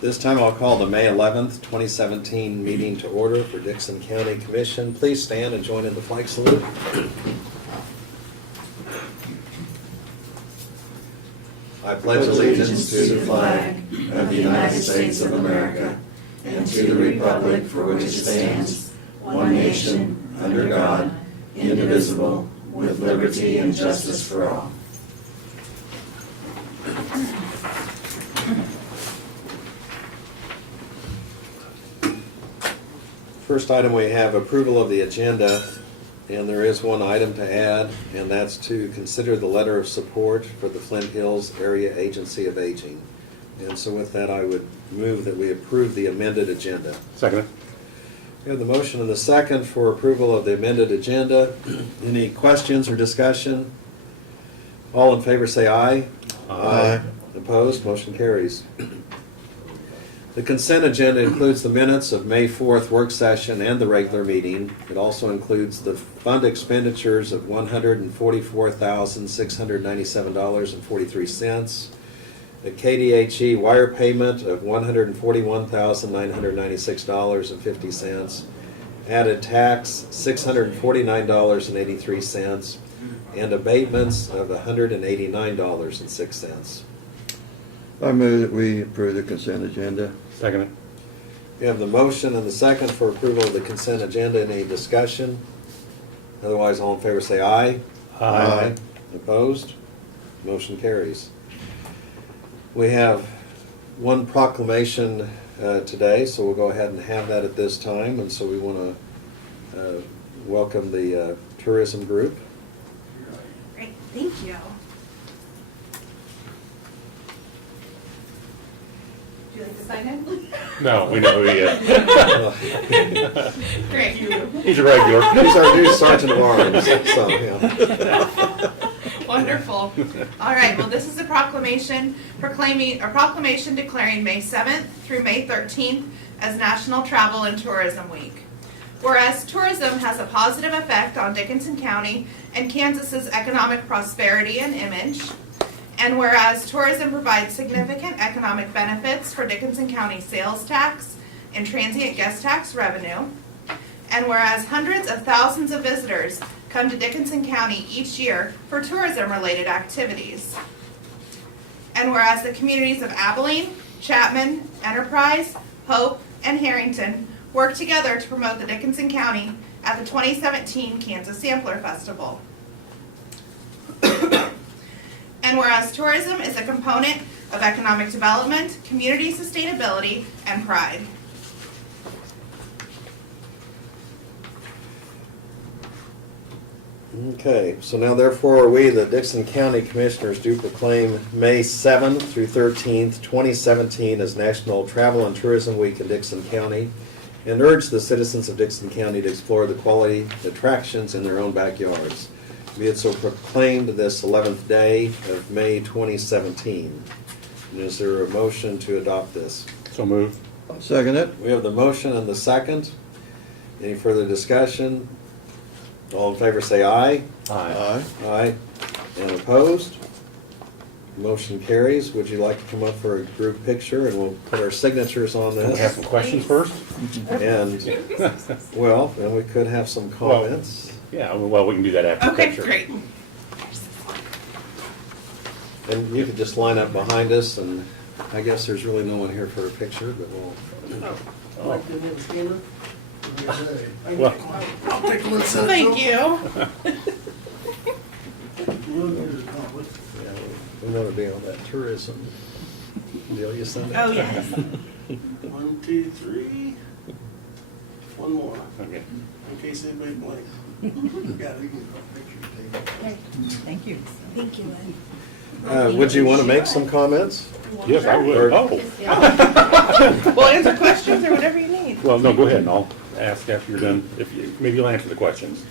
This time I'll call the May 11th, 2017 meeting to order for Dixon County Commission. Please stand and join in the flag salute. I pledge allegiance to the flag of the United States of America and to the republic for which it stands, one nation, under God, indivisible, with liberty and justice for all. First item, we have approval of the agenda, and there is one item to add, and that's to consider the letter of support for the Flint Hills Area Agency of Aging. And so with that, I would move that we approve the amended agenda. Second. We have the motion and the second for approval of the amended agenda. Any questions or discussion? All in favor say aye. Aye. Opposed? Motion carries. The consent agenda includes the minutes of May 4th work session and the regular meeting. It also includes the fund expenditures of $144,697.43, a KDHE wire payment of $141,996.50, added tax $649.83, and abatements of $189.06. I move that we approve the consent agenda. Second. We have the motion and the second for approval of the consent agenda. Any discussion? Otherwise, all in favor say aye. Aye. Opposed? Motion carries. We have one proclamation today, so we'll go ahead and have that at this time. And so we want to welcome the tourism group. Great, thank you. Would you like to sign in? No, we know who he is. Great. He's a regular. He's our new Sergeant of Arms. So, yeah. Wonderful. All right, well, this is a proclamation declaring May 7th through May 13th as National Travel and Tourism Week. Whereas tourism has a positive effect on Dickinson County and Kansas's economic prosperity and image, and whereas tourism provides significant economic benefits for Dickinson County sales tax and transient guest tax revenue, and whereas hundreds of thousands of visitors come to Dickinson County each year for tourism-related activities, and whereas the communities of Abilene, Chapman, Enterprise, Hope, and Harrington work together to promote the Dickinson County at the 2017 Kansas Sampler Festival. And whereas tourism is a component of economic development, community sustainability, and pride. Okay, so now therefore we, the Dixon County Commissioners, do proclaim May 7th through 13th, 2017 as National Travel and Tourism Week in Dixon County, and urge the citizens of Dixon County to explore the quality attractions in their own backyards. Be it so proclaimed this 11th day of May 2017. And is there a motion to adopt this? So moved. I'll second it. We have the motion and the second. Any further discussion? All in favor say aye. Aye. Aye. And opposed? Motion carries. Would you like to come up for a group picture and we'll put our signatures on Can we have this? some questions first? And, well, and we could have some comments. Yeah, well, we can do that after the Okay, picture. great. And you could just line up behind us, and I guess there's really no one here for a picture, but we'll. Well, I'll take a look. Thank you. Yeah, we want to be on that tourism deal you sent out. Oh, yes. 1, 2, 3. One more, okay. in case anybody blinks. Got it, you can get a picture taken. Thank you. Thank you, Lynn. Would you want to make some comments? Yes, I would. Or- Oh, We'll answer questions or whatever you need. well, no, go ahead and I'll ask after you're done. Maybe you'll answer the questions.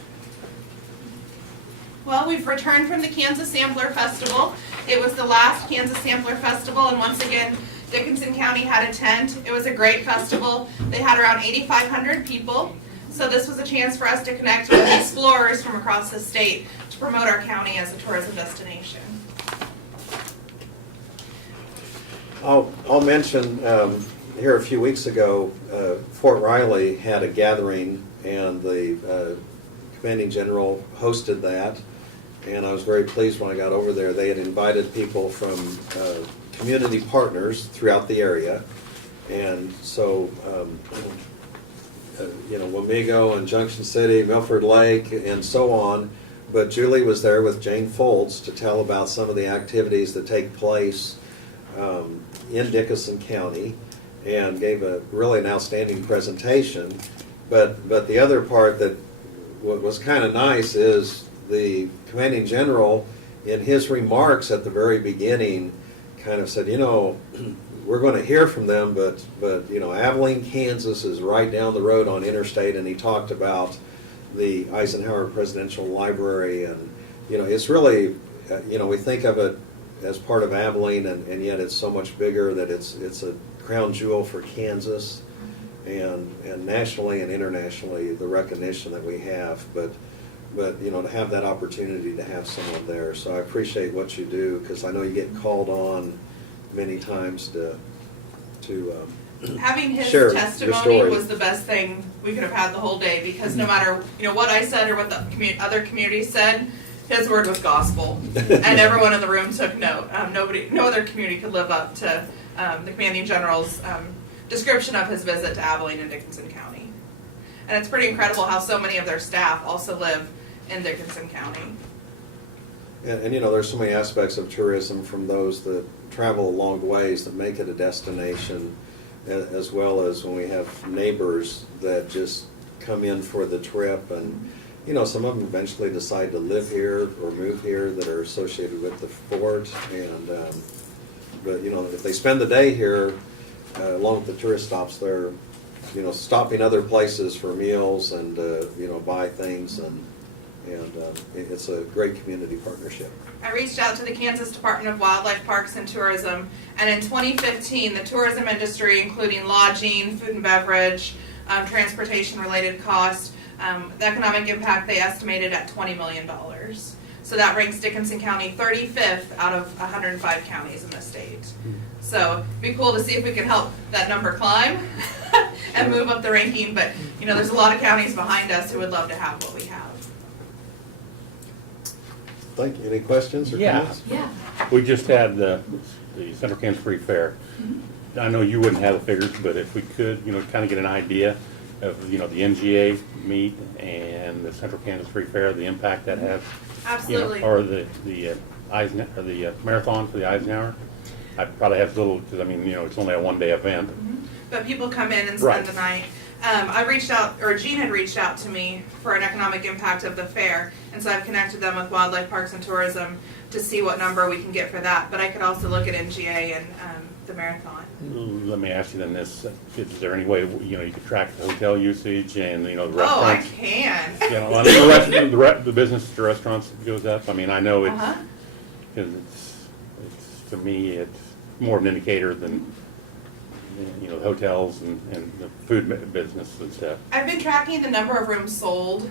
Well, we've returned from the Kansas Sampler Festival. It was the last Kansas Sampler Festival, and once again, Dickinson County had a tent. It was a great festival. They had around 8,500 people. So this was a chance for us to connect with explorers from across the state to promote our county as a tourism destination. I'll mention, here a few weeks ago, Fort Riley had a gathering, and the commanding general hosted that, and I was very pleased when I got over there. They had invited people from community partners throughout the area, and so Wamego and Junction City, Milford Lake, and so on. But Julie was there with Jane Foltz to tell about some of the activities that take place in Dickinson County, and gave a really an outstanding presentation. But the other part that was kind of nice is the commanding general, in his remarks at the very beginning, kind of said, we're going to hear from them, but Abilene, Kansas is right down the road on interstate, and he talked about the Eisenhower Presidential Library, and it's really we think of it as part of Abilene, and yet it's so much bigger that it's a crown jewel for Kansas, and nationally and internationally the recognition that we have, but to have that opportunity to have someone there. So I appreciate what you do, because I know you get called on many times to Having his share your testimony story. was the best thing we could have had the whole day, because no matter what I said or what the other communities said, his word was gospel, and everyone in the room took note. No other community could live up to the commanding general's description of his visit to Abilene and Dickinson County. And it's pretty incredible how so many of their staff also live in Dickinson County. And there's so many aspects of tourism, from those that travel a long ways that make it a destination, as well as when we have neighbors that just come in for the trip, and some of them eventually decide to live here or move here that are associated with the fort, and but if they spend the day here, along with the tourist stops, they're stopping other places for meals and buy things, and it's a great community partnership. I reached out to the Kansas Department of Wildlife, Parks, and Tourism, and in 2015, the tourism industry, including lodging, food and beverage, transportation-related costs, the economic impact they estimated at $20 million. So that ranks Dickinson County 35th out of 105 counties in the state. So it'd be cool to see if we can help that number climb and move up the ranking, but there's a lot of counties behind us who would love to have what we have. Thank you. Any questions or Yeah. comments? Yeah. We just had the Central Kansas Free Fair. I know you wouldn't have the figures, but if we could, kind of get an idea of, the NGA meet and the Central Kansas Free Fair, the impact that has. Absolutely. Or the marathon for the Eisenhower. I probably have little, because it's only a one-day event. But people come in and Right. spend the night. I reached out, or Gene had reached out to me for an economic impact of the fair, and so I've connected them with Wildlife, Parks, and Tourism to see what number we can get for that. But I could also look at NGA and the marathon. Let me ask you then this, is there any way, you could track the hotel usage and, the Oh, I restaurants? can. The business to restaurants goes up. I know it's, Uh-huh. because it's, to me, it's more of an indicator than, the hotels and the food business and stuff. I've been tracking the number of rooms sold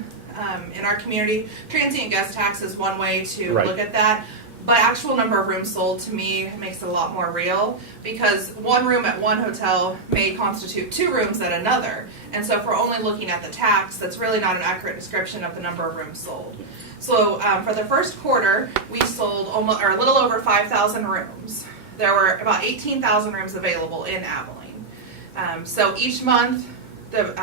in our community. Transient guest tax is one way to Right. look at that. But actual number of rooms sold, to me, makes it a lot more real, because one room at one hotel may constitute 2 rooms at another. And so if we're only looking at the tax, that's really not an accurate description of the number of rooms sold. So for the first quarter, we sold a little over 5,000 rooms. There were about 18,000 rooms available in Abilene. So each month, the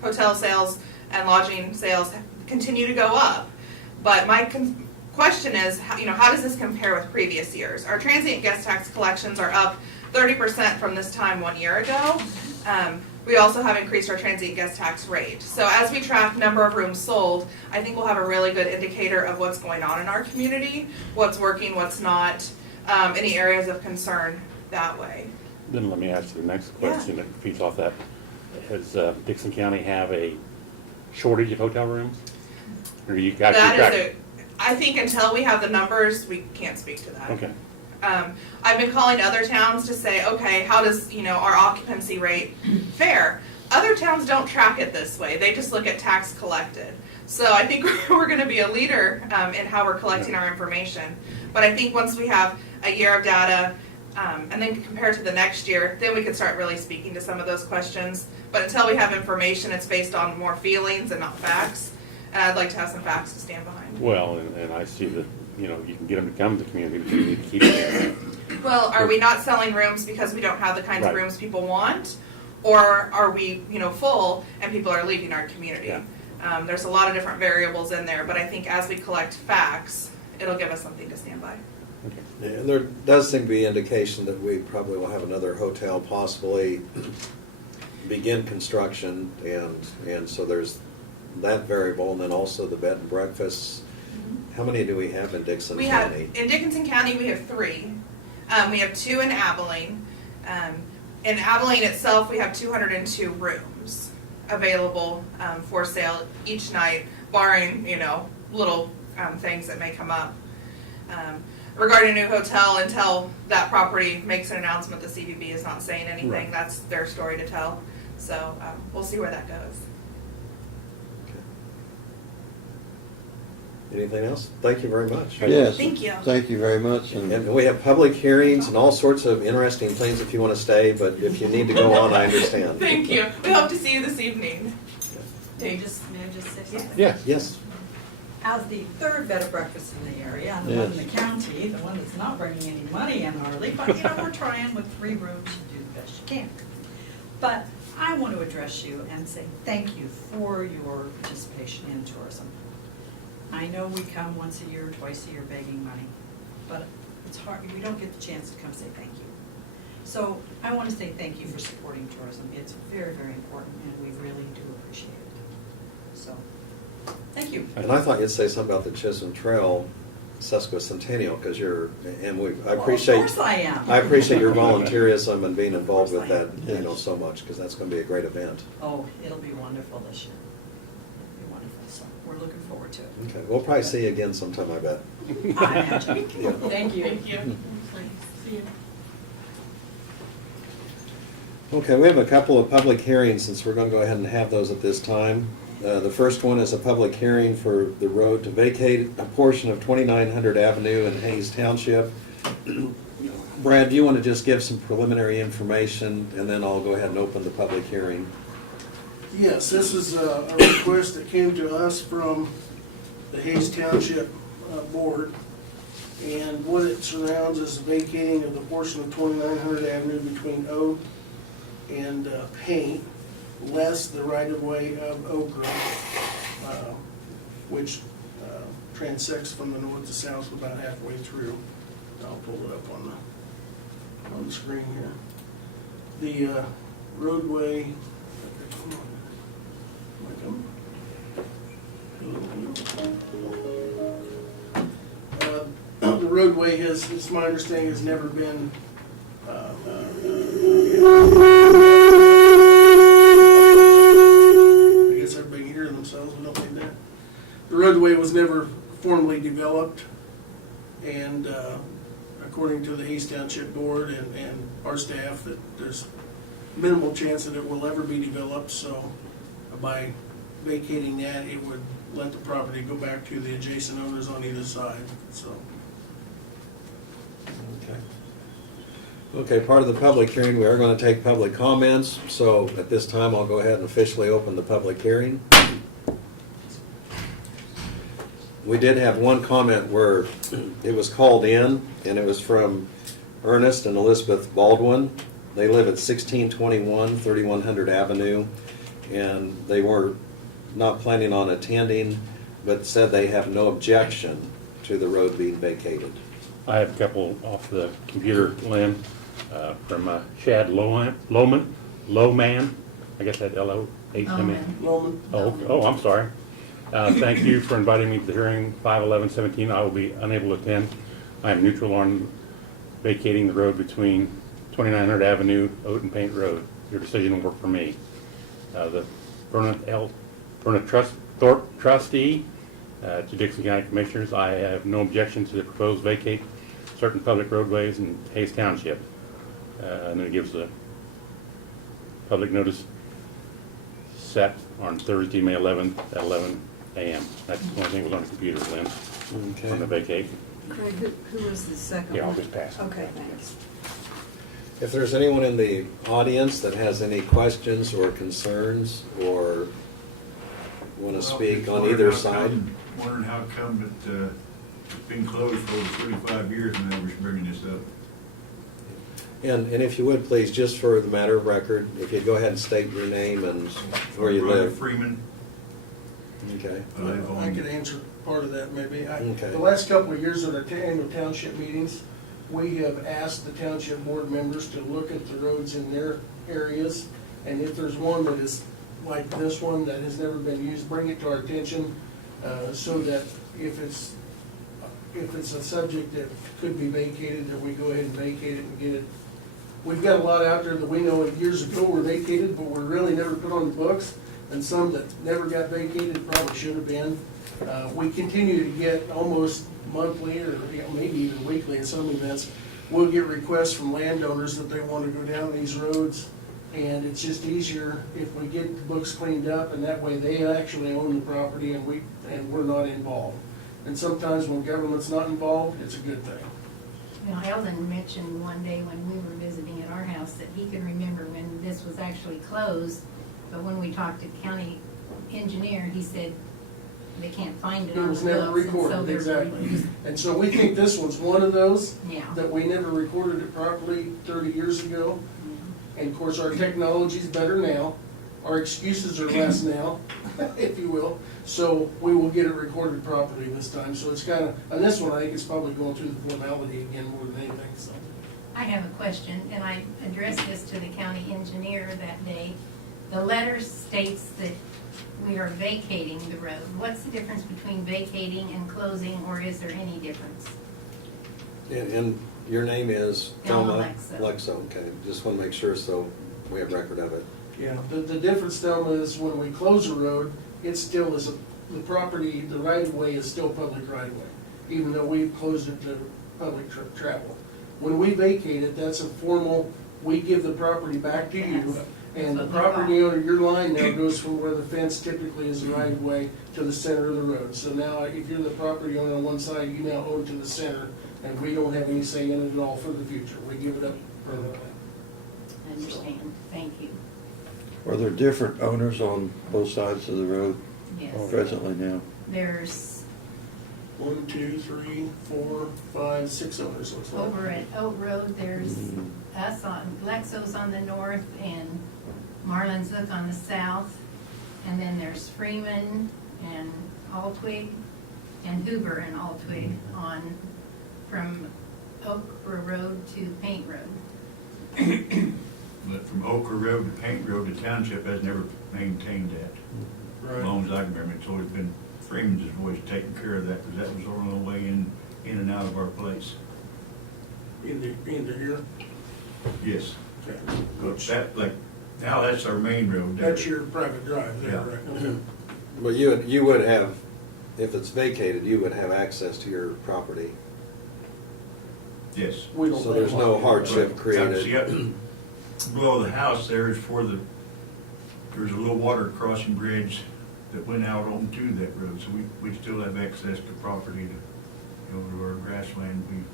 hotel sales and lodging sales continue to go up. But my question is, how does this compare with previous years? Our transient guest tax collections are up 30% from this time 1 year ago. We also have increased our transient guest tax rate. So as we track number of rooms sold, I think we'll have a really good indicator of what's going on in our community, what's working, what's not, any areas of concern that way. Then let me ask you the next question that feeds off that. Does Dickinson County have a shortage of hotel rooms? Or you guys I think until we have the numbers, we can't speak to that. Okay. I've been calling other towns to say, okay, how does our occupancy rate fare? Other towns don't track it this way. They just look at tax collected. So I think we're going to be a leader in how we're collecting our information. But I think once we have a year of data, And then compared to the next year, then we could start really speaking to some of those questions. But until we have information, it's based on more feelings and not facts. And I'd like to have some facts to stand behind. Well, and I see that, you know, you can get them to come to the community, but you need to keep them. Well, are we not selling rooms because we don't have the kinds of Right. rooms people want? Or are we, full and people are leaving our community? Yeah. There's a lot of different variables in there, but I think as we collect facts, it'll give us something to stand by. Okay. And there does seem to be indication that we probably will have another hotel possibly begin construction, and so there's that variable, and then also the bed and breakfasts. How many do we have in Dixon We have, County? in Dickinson County, we have 3. We have 2 in Abilene. In Abilene itself, we have 202 rooms available for sale each night, barring, little things that may come up. Regarding a new hotel, until that property makes an announcement, the CVB is not saying anything. Right. That's their story to tell. So we'll see where that goes. Anything else? Thank you very much. Yes. Thank you. Thank you very much. And we have public hearings and all sorts of interesting things if you want to stay, but if you need to go on, I understand. Thank you. We hope to see you this evening. May I just say something? Yeah. Yes. As the third bed and breakfast in the area, and the one in the county, the one that's not bringing any money in hardly, but we're trying with 3 rooms to do the best you can. But I want to address you and say thank you for your participation in tourism. I know we come once a year, twice a year begging money, but it's hard, we don't get the chance to come say thank you. So I want to say thank you for supporting tourism. It's very, very important, and we really do appreciate it. So, thank you. And I thought you'd say something about the Chisholm Trail Sesquicentennial, because I appreciate. Well, of course I am. I appreciate your volunteerism and being involved with that, Yes. so much, because that's going to be a great event. Oh, it'll be wonderful this year. It'll be wonderful, so we're looking forward to it. Okay, we'll probably see you again sometime, I bet. I imagine. Yeah. Thank you. Thank you. See you. Okay, we have a couple of public hearings, since we're going to go ahead and have those at this time. The first one is a public hearing for the road to vacate a portion of 2900 Avenue in Hayes Township. Brad, do you want to just give some preliminary information, and then I'll go ahead and open the public hearing? Yes, this is a request that came to us from the Hayes Township Board. And what it surrounds is the vacating of the portion of 2900 Avenue between Oak and Paint, less the right-of-way of Oak Grove, which transects from the north to south about halfway through. I'll pull it up on the screen here. The roadway. The roadway has, it's my understanding, has never been I guess everybody can hear themselves, we don't need that. The roadway was never formally developed, and according to the Hayes Township Board and our staff, that there's minimal chance that it will ever be developed, so by vacating that, it would let the property go back to the adjacent owners on either side, so. Okay. Okay, part of the public hearing, we are going to take public comments, so at this time, I'll go ahead and officially open the public hearing. We did have one comment where it was called in, and it was from Ernest and Elizabeth Baldwin. They live at 1621 3100 Avenue, and they were not planning on attending, but said they have no objection to the road being vacated. I have a couple off the computer, Lynn, from Chad Lowman, I guess that L-O-H-M-A. Loman? Oh, I'm sorry. Thank you for inviting me to the hearing, 5/11/17. I will be unable to attend. I am neutral on vacating the road between 2900 Avenue, Oat and Paint Road. Your decision will work for me. The Vernon Thorpe trustee to Dixon County Commissioners, I have no objection to the proposed vacate certain public roadways in Hayes Township. And then it gives the public notice set on Thursday, May 11th at 11 a.m. That's the only thing was on the computer, Lynn, on the Okay. vacate. Craig, who was the second one? Yeah, I'll just pass it. Okay, thanks. If there's anyone in the audience that has any questions or concerns or want to speak on either side, Wondering how come that it's been closed for over 35 years and nobody's bringing this up. and if you would, please, just for the matter of record, if you'd go ahead and state your name and where you Roger live. Freeman, Okay. I live I on, could answer part of that maybe. Okay. The last couple of years at our annual township meetings, we have asked the township board members to look at the roads in their areas. And if there's one that is like this one that has never been used, bring it to our attention, so that if it's a subject that could be vacated, that we go ahead and vacate it and get it. We've got a lot out there that we know years ago were vacated, but were really never put on the books, and some that never got vacated probably should have been. We continue to get almost monthly, or maybe even weekly in some events, we'll get requests from landowners that they want to go down these roads. And it's just easier if we get the books cleaned up, and that way they actually own the property and we're not involved. And sometimes when government's not involved, it's a good thing. Well, Eldon mentioned one day when we were visiting at our house that he can remember when this was actually closed, but when we talked to county engineer, he said they can't find it It on was the never books, and so recorded, they're exactly. And so we think this one's one of those, Yeah. that we never recorded it properly 30 years ago. And of course, our technology's better now, our excuses are less now, if you will. So we will get it recorded properly this time. So it's kind of, on this one, I think it's probably going through the formality again more than anything, so. I have a question, and I addressed this to the county engineer that day. The letter states that we are vacating the road. What's the difference between vacating and closing, or is there any difference? And your name is? Thelma Thelma Lexo. Lexo, okay. Just want to make sure so we have record of it. Yeah, the difference, Thelma, is when we close a road, it still is, the property, the right-of-way is still public right-of-way, even though we've closed it to public travel. When we vacate it, that's a formal, we give the property back to you, Yes. and the That's what we property owner, your line now goes from where the fence typically is the right-of-way to the center of the road. So now, if you're the property owner on one side, you now own to the center, and we don't have any say in it at all for the future. We give it up permanently. I understand, thank you. Are there different owners on both sides of the road Yes. presently now? There's, 1, 2, 3, 4, 5, 6 owners, looks like. over at Oak Road, there's us on, Lexo's on the north and Marlin's Hook on the south. And then there's Freeman and Altwig and Hoover and Altwig on, from Okra Road to Paint Road. but from Okra Road to Paint Road, the township has never maintained that. As long as I can remember, it's always been, Freeman's has always taken care of that, because that was our only way in and out of our place. Into here? Yes. Okay. But that, like, now that's our main road there. That's your private drive there, Yeah. right? Okay. But you would have, if it's vacated, you would have access to your property. Yes. We don't So there's no hardship created. See, up below the house there is for the, there's a little water crossing bridge that went out onto that road, so we still have access to property to go to our grassland.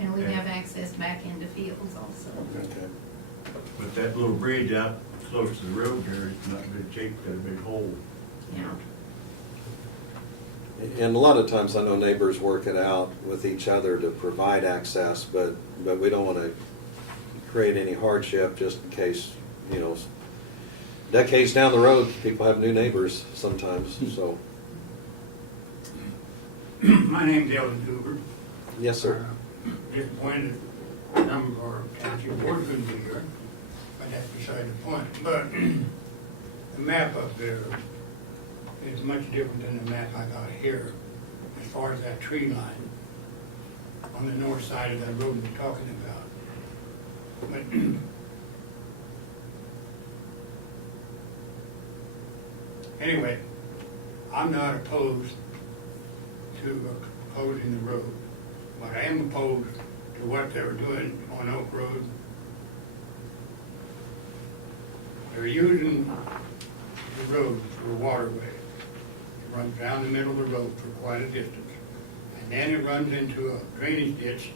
And we Okay. have access back into fields also. Okay. But that little bridge out close to the road there is not in good shape, got a big hole. Yeah. And a lot of times I know neighbors work it out with each other to provide access, but we don't want to create any hardship just in case, you know, decades down the road, people have new neighbors sometimes, so. My name's Elton Hoover. Yes, sir. Just appointed a number of our township board couldn't be here, but that's beside the point. But the map up there is much different than the map I got here, as far as that tree line on the north side of that road we're talking about. But anyway, I'm not opposed to closing the road, but I am opposed to what they were doing on Oak Road. They're using the road for a waterway. It runs down the middle of the road for quite a distance. And then it runs into a drainage ditch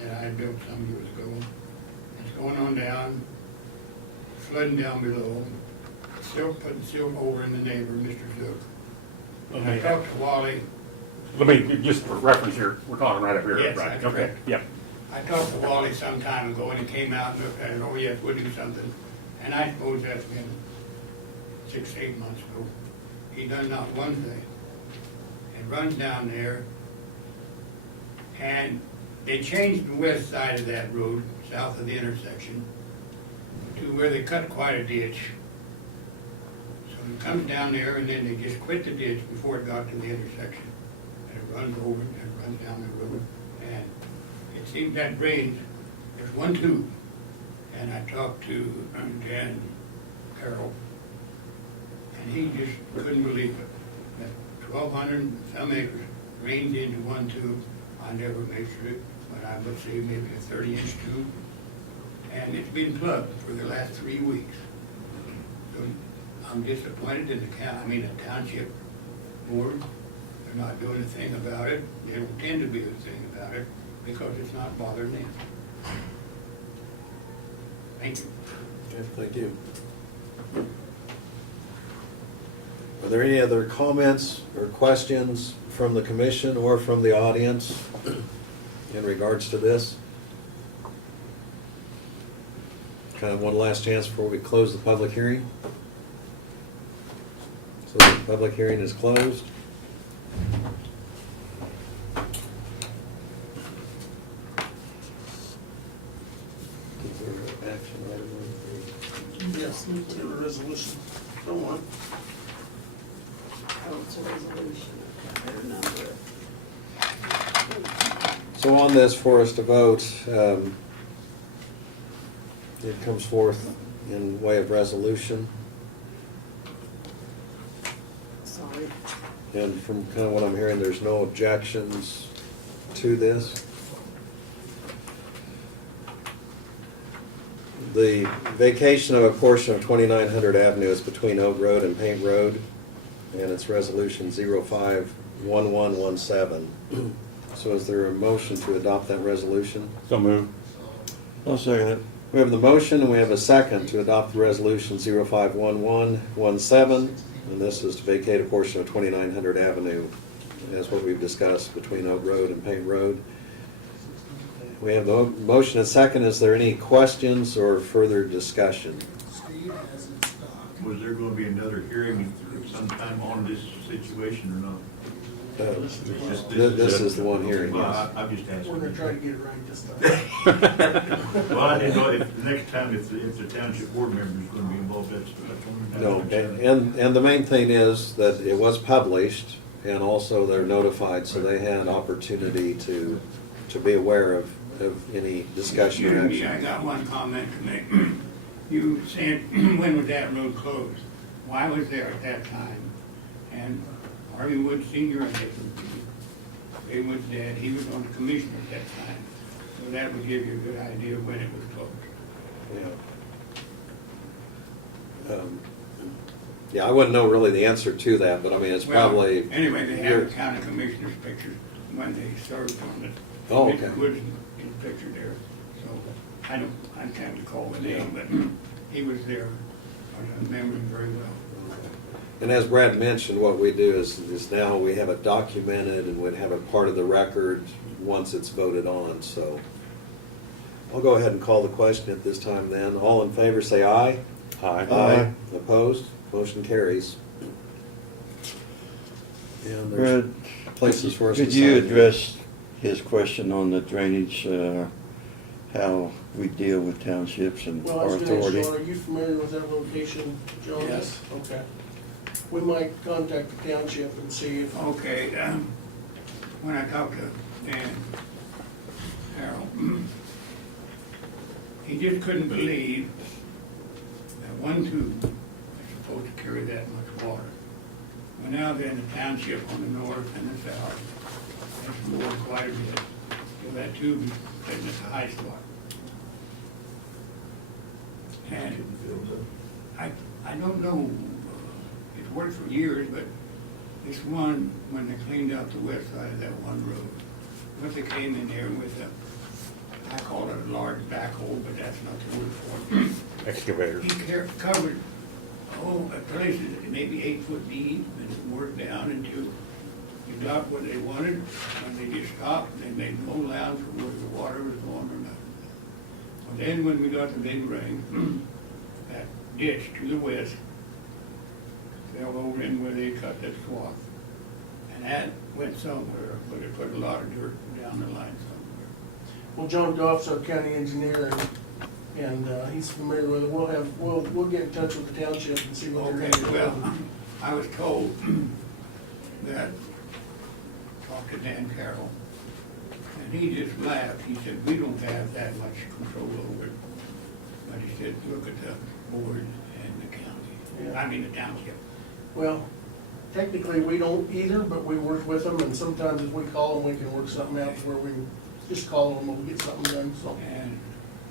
that I built some years ago. And going on down, flooding down below, putting silt over in the neighbor, Mr. Zook. And I talked to Wally, Let me, just for reference here, we're talking right up here, Yes, right? that's Okay, correct. yep. I talked to Wally some time ago and he came out and looked at it, oh yes, we'll do something. And I suppose that's been 6, 8 months ago. He done not one thing. It runs down there and they changed the west side of that road, south of the intersection, to where they cut quite a ditch. So it comes down there and then they just quit the ditch before it got to the intersection. And it runs over and it runs down the road. And it seems that drains, there's one tube. And I talked to Dan Carroll, and he just couldn't believe it. That 1,200 and some acres drained into one tube. I never measured it, but I would say maybe a 30-inch tube. And it's been plugged for the last 3 weeks. So I'm disappointed in the township board. They're not doing a thing about it. They don't tend to do a thing about it because it's not bothering them. Thank you. Okay, thank you. Are there any other comments or questions from the commission or from the audience in regards to this? Kind of one last chance before we close the public hearing. So the public hearing is closed. Is there an action item? Yes, to a resolution. Go on. So on this, for us to vote, it comes forth in way of resolution. Sorry. And from kind of what I'm hearing, there's no objections to this. The vacation of a portion of 2900 Avenue is between Oak Road and Paint Road, and it's resolution 051117. So is there a motion to adopt that resolution? So move. I'll second it. We have the motion and we have a second to adopt the resolution 051117, and this is to vacate a portion of 2900 Avenue, as what we've discussed, between Oak Road and Paint Road. We have the motion and second. Is there any questions or further discussion? Was there gonna be another hearing sometime on this situation or not? This is the one hearing, Well, yes. I'm just asking. We're gonna try to get it right this time. Well, I didn't know if the next time, if the township board member is gonna be involved, that's. No, and the main thing is that it was published, and also they're notified, so they had opportunity to be aware of any discussion or Excuse me, I action. got one comment to make. You said, when was that road closed? Well, I was there at that time, and Harvey Wood Senior, I guess, he was dead, he was on the commission at that time. So that would give you a good idea when it was closed. Yeah. Yeah, I wouldn't know really the answer to that, but I mean, it's Well, probably. Anyway, they have you're- the county commissioner's pictures when they served on it. Oh, okay. Mr. Woods is pictured there, so I can't recall the name, but he was there. I remember him very well. And as Brad mentioned, what we do is now we have it documented and we'd have it part of the record once it's voted on, so. I'll go ahead and call the question at this time then. All in favor, say aye. Aye. Opposed? Motion carries. And there's Brad, places for us to could you sign. address his question on the drainage, how we deal with townships and Well, I our was gonna ask authority? John, are you familiar with that location, John? Yes. Okay. We might contact the township and see if, Okay, when I talked to Dan Harold, he just couldn't believe that one tube is supposed to carry that much water. Well, now then, the township on the north and the south has more quite a bit, so that tube is sitting at the high spot. And I don't know, it's worked for years, but this one, when they cleaned out the west side of that one road, once they came in there with a I call it a large backhoe, but that's not the word for it. Excavators. He covered, places maybe 8 foot deep and worked down until you got what they wanted, and they just stopped, they made no allowance for where the water was going or nothing. Well, then when we got the big rain, that ditch to the west fell over in where they cut that swath. And that went somewhere, but it put a lot of dirt down the line somewhere. Well, John Goff's our county engineer, and he's familiar with it. We'll get in touch with the township and see what they're Okay, gonna do. well, I was told that, talked to Dan Carroll, and he just laughed. He said, we don't have that much control over it. But he said, look at the board and the county, Yeah. I mean the township. Well, technically, we don't either, but we work with them, and sometimes if we call them, we can work something out where we just call them and we'll get something done, so. And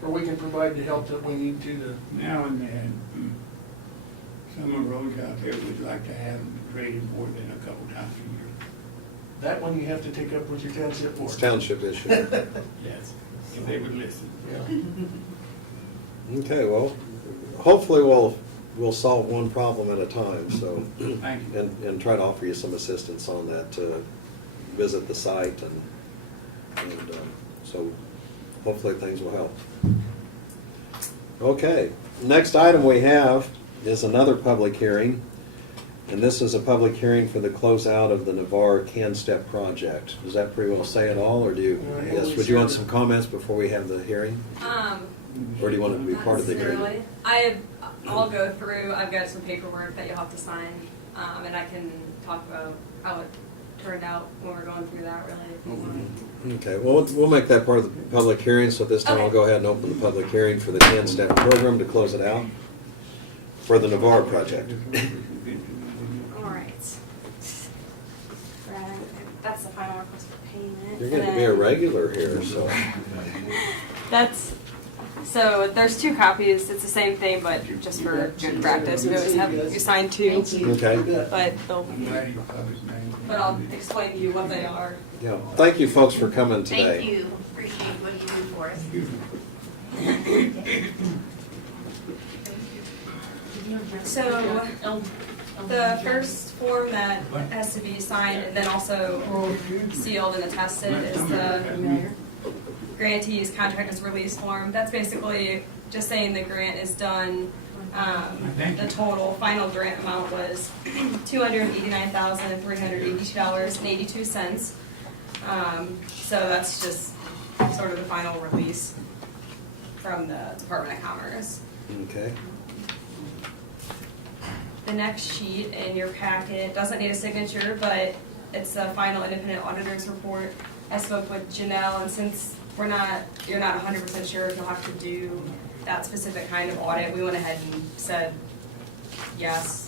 Or we can provide the help that we need to now and then, some of the roads out there, we'd like to have them graded more than a couple times a year. that one you have to take up with your township board. It's township issue. Yes. If they would listen. Yeah. Okay, well, hopefully we'll solve one problem at a time, so. Thank you. And try to offer you some assistance on that, to visit the site and so hopefully things will help. Okay, next item we have is another public hearing. And this is a public hearing for the closeout of the Navarre Can Step project. Does that pretty well say it all, or do you, yes, would you want some comments before we have the hearing? Or do you want to be part of the hearing? necessarily. I'll go through, I've got some paperwork that you'll have to sign, and I can talk about how it turned out when we're going through that, really, if you want. Okay, well, we'll make that part of the public hearing, so this time I'll Okay. go ahead and open the public hearing for the Can Step program to close it out for the Navarre project. All right. Right, that's the final request for payment. You're going to be a regular here, so. So there's 2 copies, it's the same thing, but just for good practice, we always have you sign 2. Okay. I'm glad you put his name. But I'll explain to you what they are. Yeah, thank you folks for coming today. Thank you, appreciate what you do for us. So the first form that has to be signed and then also sealed and attested is the grantee's contract release form. That's basically just saying the grant is done. The total final grant amount was $289,382.82. So that's just sort of the final release from the Department of Commerce. Okay. The next sheet in your packet doesn't need a signature, but it's the final independent auditor's report. I spoke with Janelle, and since you're not 100% sure if you'll have to do that specific kind of audit, we went ahead and said, yes,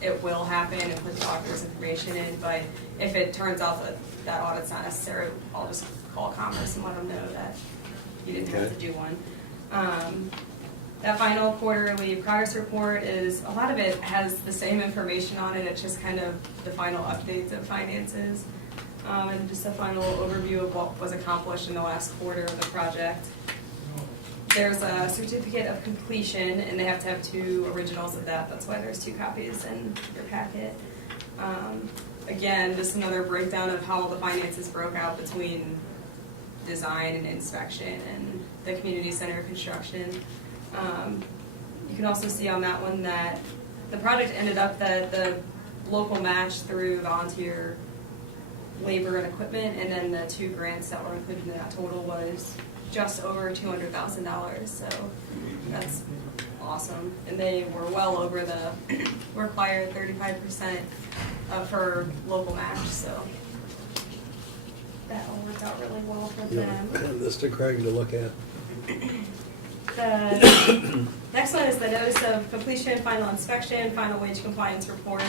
it will happen and put the auditor's information in, but if it turns out that that audit's not necessary, I'll just call Commerce and let them know that you didn't have to do one. That final quarterly progress report is, a lot of it has the same information on it, it's just kind of the final updates of finances. And just a final overview of what was accomplished in the last quarter of the project. There's a certificate of completion, and they have to have 2 originals of that, that's why there's 2 copies in your packet. Again, just another breakdown of how the finances broke out between design and inspection and the community center construction. You can also see on that one that the project ended up that the local match through volunteer labor and equipment, and then the 2 grants that were included in that total was just over $200,000, so that's awesome. And they were well over the required 35% for local match, so that all worked out really well for them. Hand this to Craig to look at. The next one is the notice of completion, final inspection, final wage compliance report.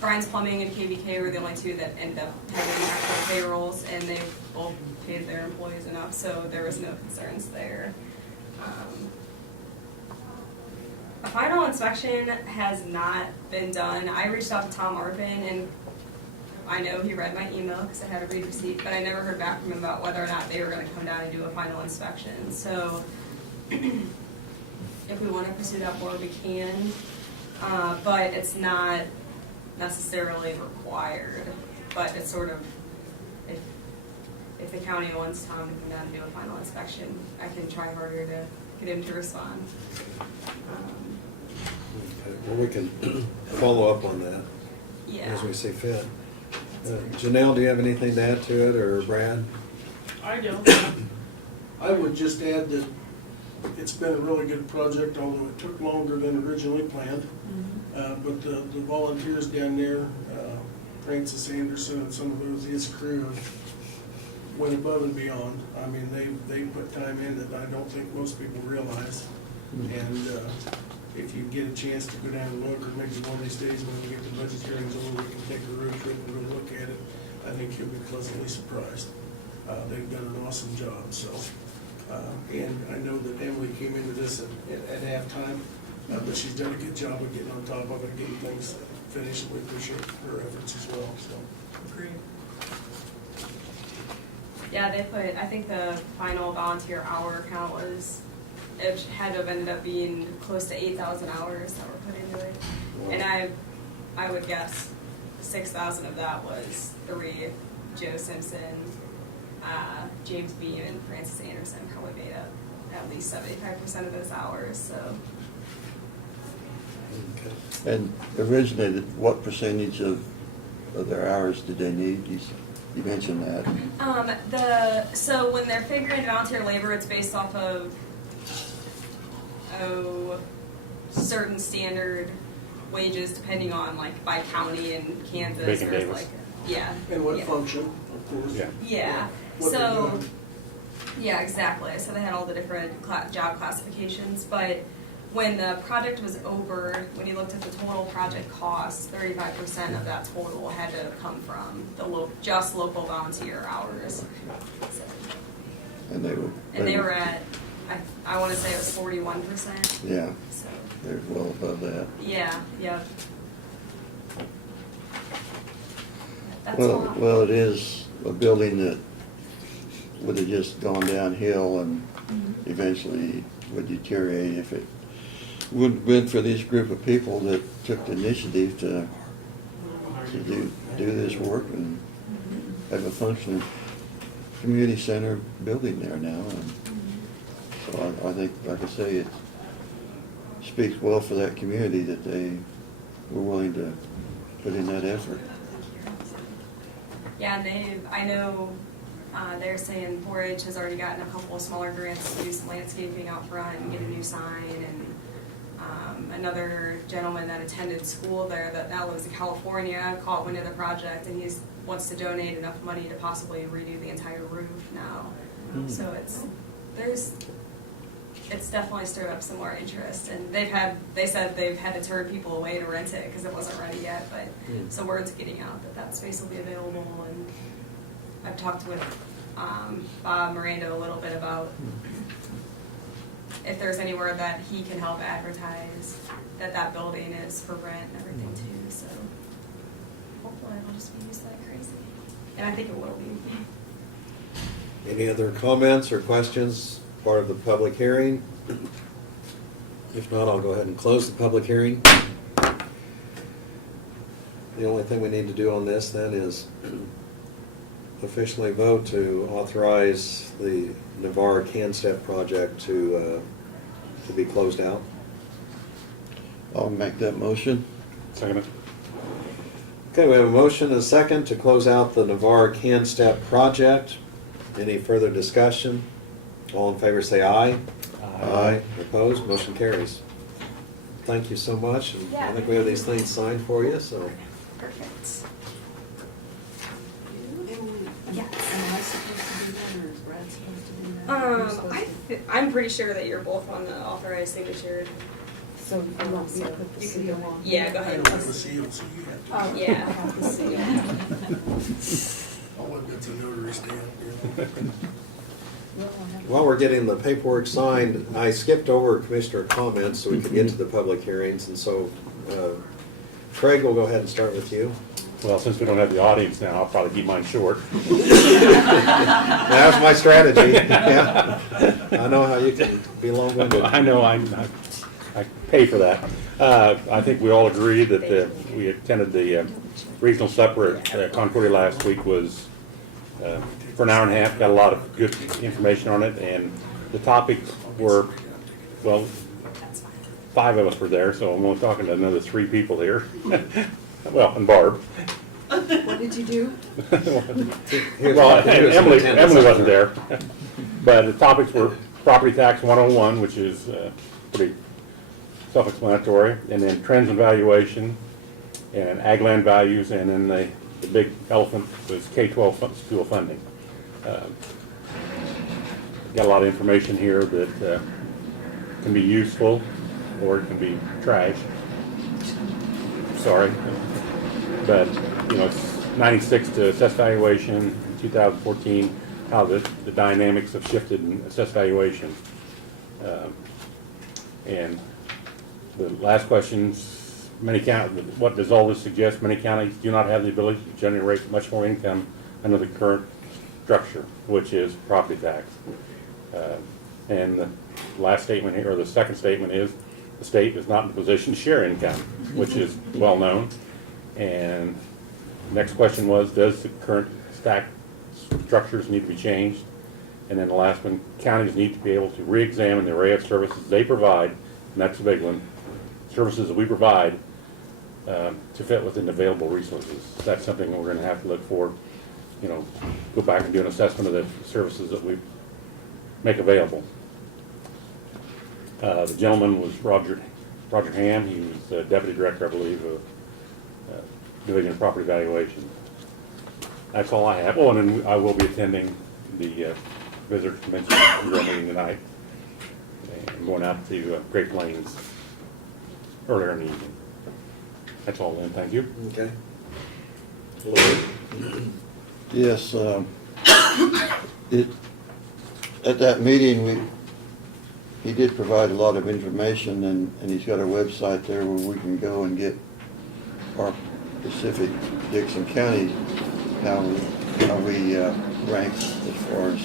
Brian's Plumbing and KBK were the only 2 that ended up having actual payrolls, and they both paid their employees enough, so there was no concerns there. A final inspection has not been done. I reached out to Tom Arpin, and I know he read my email because I had a read receipt, but I never heard back from him about whether or not they were gonna come down and do a final inspection. So if we wanna pursue that more, we can, but it's not necessarily required. But it's sort of, if the county wants Tom to come down and do a final inspection, I can try harder to get him to respond. Okay, well, we can follow up on that Yeah. as we see fit. Janelle, do you have anything to add to it, or Brad? I don't. I would just add that it's been a really good project, although it took longer than originally planned. But the volunteers down there, Francis Anderson and some of his crew went above and beyond. I mean, they put time in that I don't think most people realize. And if you get a chance to go down and look, or maybe one of these days when we get the budget hearings over, we can take a road trip and go look at it, I think you'll be pleasantly surprised. They've done an awesome job, so. And I know that Emily came into this at halftime, but she's done a good job of getting on top of it, getting things finished, and we appreciate her efforts as well, so. Agreed. Yeah, they put, I think the final volunteer hour count was, it had to have ended up being close to 8,000 hours that were put into it. And I would guess 6,000 of that was Reed, Joe Simpson, James Beam, and Francis Anderson probably made up at least 75% of those hours, so. Okay. And originally, what percentage of their hours did they need? You mentioned that. So when they're figuring volunteer labor, it's based off of, certain standard wages depending on, like, by county in Kansas. Bacon there's Davis. like, yeah. And what yeah. function, of course. Yeah. Yeah, What they're so, doing. yeah, exactly. So they had all the different job classifications, but when the project was over, when you looked at the total project cost, 35% of that total had to come from the just local volunteer hours. So, And they were at, I want to say it was 41%. Yeah, So, they're well above that. yeah, yeah. That's a lot. Well, it is a building that would have just gone downhill and eventually would deteriorate if it wouldn't have been for this group of people that took the initiative to do this work and have a functioning community center building there now. And so I think, like I say, it speaks well for that community that they were willing to put in that effort. Yeah, and I know they're saying 4-H has already gotten a couple of smaller grants to do some landscaping out front and get a new sign. And another gentleman that attended school there that now lives in California caught wind of the project, and he wants to donate enough money to possibly redo the entire roof now. So it's definitely stirred up some more interest, and they said they've had to turn people away to rent it because it wasn't ready yet, but so word's getting out that space will be available. And I've talked with Bob Miranda a little bit about if there's anywhere that he can help advertise that building is for rent and everything too, so hopefully it'll just be used like crazy, and I think it will be. Any other comments or questions, part of the public hearing? If not, I'll go ahead and close the public hearing. The only thing we need to do on this then is officially vote to authorize the Navarre CanStep project to be closed out. I'll make that motion. Second it. Okay, we have a motion and a second to close out the Navarre CanStep project. Any further discussion? All in favor say aye. Aye. Opposed? Motion carries. Thank you so much. And I think we have these things signed for you, so. Perfect. Am I supposed to do that, or is Brad supposed to do that? Who's supposed to- I'm pretty sure that you're both on the authorized signature. So you want me to put the You can seal go- on? yeah, go I ahead. don't have a seal, so you have to. Oh, Yeah. I have the seal. All of it's a notary stamp, you know. Well, I have- While we're getting the paperwork signed, I skipped over commissioner comments so we could get to the public hearings. And so Craig, we'll go ahead and start with you. Well, since we don't have the audience now, I'll probably keep mine short. That was my strategy, yeah. I know how you can be long-winded. I know, I pay for that. I think we all agree that we attended the regional supper at Concordia last week was for an hour and a half, got a lot of good information on it, and the topics were, well, 5 of us were there, so I'm only talking to another 3 people here. Well, and Barb. What did you do? Well, Emily wasn't there. But the topics were property tax 101, which is pretty self-explanatory, and then trends and valuation, and ag land values, and then the big elephant was K-12 school funding. Got a lot of information here that can be useful, or it can be trash. Sorry. But, you know, it's 96 to assessed valuation, 2014, how the dynamics have shifted in assessed valuation. And the last questions, what does all this suggest? Many counties do not have the ability to generate much more income under the current structure, which is property tax. And the last statement here, or the second statement is, the state is not in a position to share income, which is well known. And the next question was, does the current stack structures need to be changed? And then the last one, counties need to be able to re-examine the array of services they provide, and that's the big one, services that we provide to fit within available resources. That's something we're going to have to look for, you know, go back and do an assessment of the services that we make available. The gentleman was Roger Ham. He was the deputy director, I believe, of Division of Property Valuation. That's all I have. Oh, and then I will be attending the Visitors Convention meeting tonight, and going out to Great Plains earlier in the evening. That's all, Lynn. Thank you. Okay. Yes, at that meeting, he did provide a lot of information, and he's got a website there where we can go and get our specific Dixon County, how we rank as far as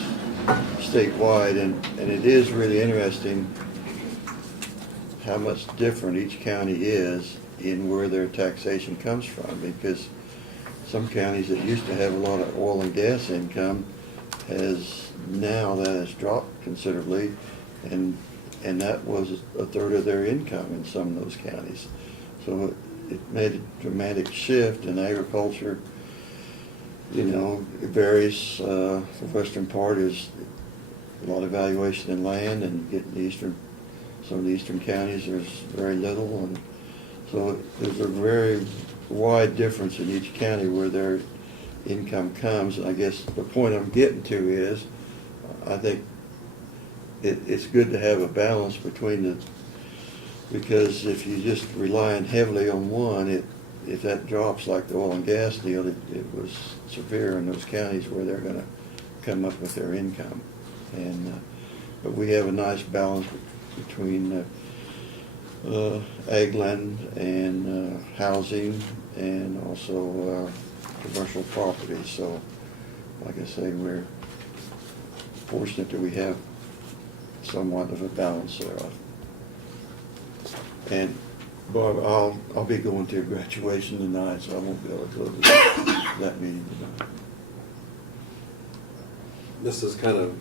statewide, and it is really interesting how much different each county is in where their taxation comes from, because some counties that used to have a lot of oil and gas income that has dropped considerably, and that was a third of their income in some of those counties. So it made a dramatic shift in agriculture. You know, it varies. The western part is a lot of valuation in land, and getting some of the eastern counties there's very little, and so there's a very wide difference in each county where their income comes. And I guess the point I'm getting to is, I think it's good to have a balance between because if you just relying heavily on one, if that drops like the oil and gas deal, it was severe in those counties where they're going to come up with their income. And but we have a nice balance between ag land and housing, and also commercial property. So, like I say, we're fortunate that we have somewhat of a balance there. And Bob, I'll be going to a graduation tonight, so I won't be able to go to that meeting tonight. This is kind of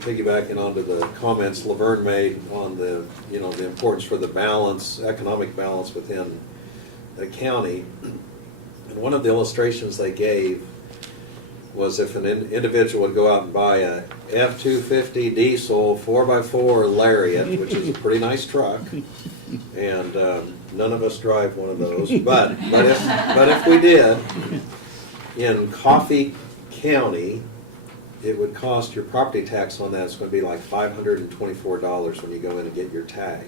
piggybacking onto the comments Laverne made on the importance for the balance, economic balance within the county. And one of the illustrations they gave was if an individual would go out and buy a F-250 diesel 4x4 Lariat, which is a pretty nice truck, and none of us drive one of those, but if we did, in Coffee County, it would cost, your property tax on that is going to be like $524 when you go in and get your tag.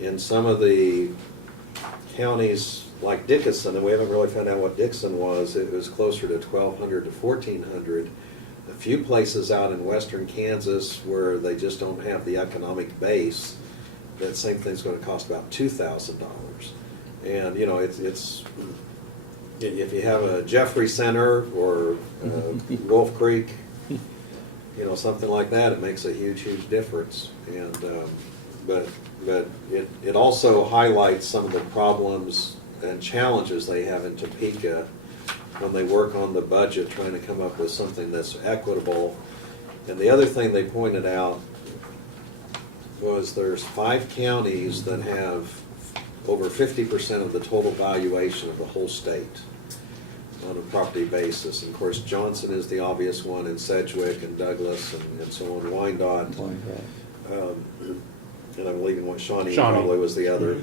In some of the counties like Dickinson, and we haven't really found out what Dixon was, it was closer to $1,200 to $1,400. A few places out in western Kansas where they just don't have the economic base, that same thing's going to cost about $2,000. And it's if you have a Jeffrey Center or Wolf Creek, you know, something like that, it makes a huge, huge difference. And, but it also highlights some of the problems and challenges they have in Topeka when they work on the budget, trying to come up with something that's equitable. And the other thing they pointed out was there's 5 counties that have over 50% of the total valuation of the whole state on a property basis. And of course, Johnson is the obvious one, and Sedgwick and Douglas and so on, Wyandotte. And I believe in Shawnee probably was the other.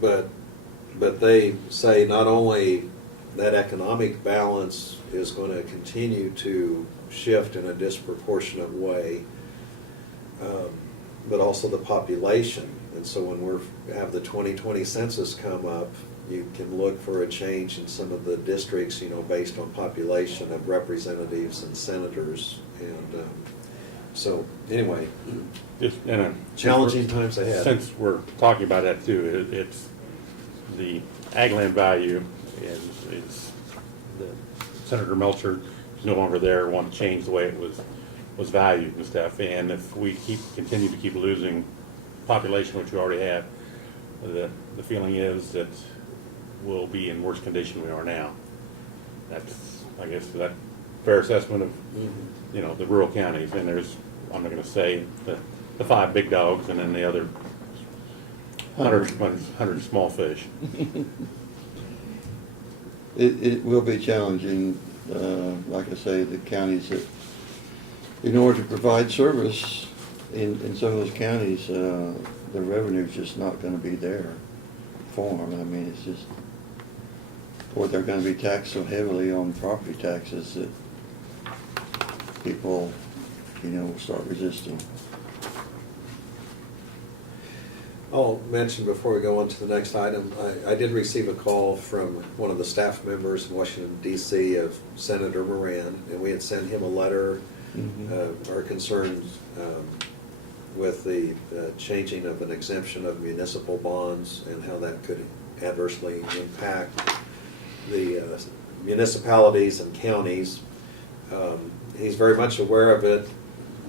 But they say not only that economic balance is going to continue to shift in a disproportionate way, but also the population. And so when we have the 2020 census come up, you can look for a change in some of the districts, you know, based on population of representatives and senators. And so anyway, challenging times ahead. Since we're talking about that too, it's the ag land value is Senator Melcher is no longer there, want to change the way it was valued and stuff. And if we continue to keep losing population, which we already have, the feeling is that we'll be in worse condition than we are now. That's, I guess, that fair assessment of, you know, the rural counties. And there's, I'm not going to say the 5 big dogs and then the other 100 small fish. It will be challenging, like I say, the counties that, in order to provide service in some of those counties, the revenue is just not going to be there for them. I mean, it's just, or they're going to be taxed so heavily on property taxes that people, you know, will start resisting. I'll mention before we go on to the next item, I did receive a call from one of the staff members in Washington, D.C. of Senator Moran, and we had sent him a letter, our concerns with the changing of an exemption of municipal bonds and how that could adversely impact the municipalities and counties. He's very much aware of it.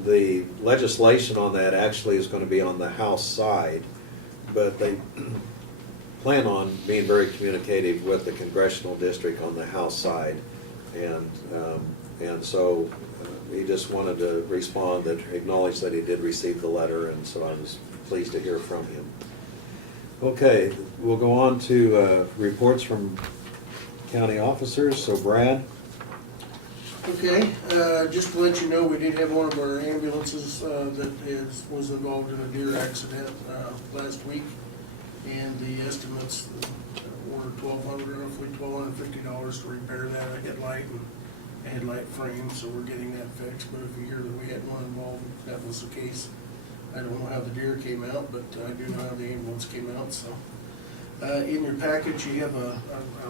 The legislation on that actually is going to be on the House side, but they plan on being very communicative with the congressional district on the House side. And so he just wanted to respond that acknowledge that he did receive the letter, and so I was pleased to hear from him. Okay, we'll go on to reports from county officers. So Brad? Okay, just to let you know, we did have one of our ambulances that was involved in a deer accident last week, and the estimates were roughly $1,250 to repair that, a headlight and headlight frame, so we're getting that fixed. But if you hear that we had one involved, that was the case. I don't know how the deer came out, but I do know how the ambulance came out. So in your package, you have a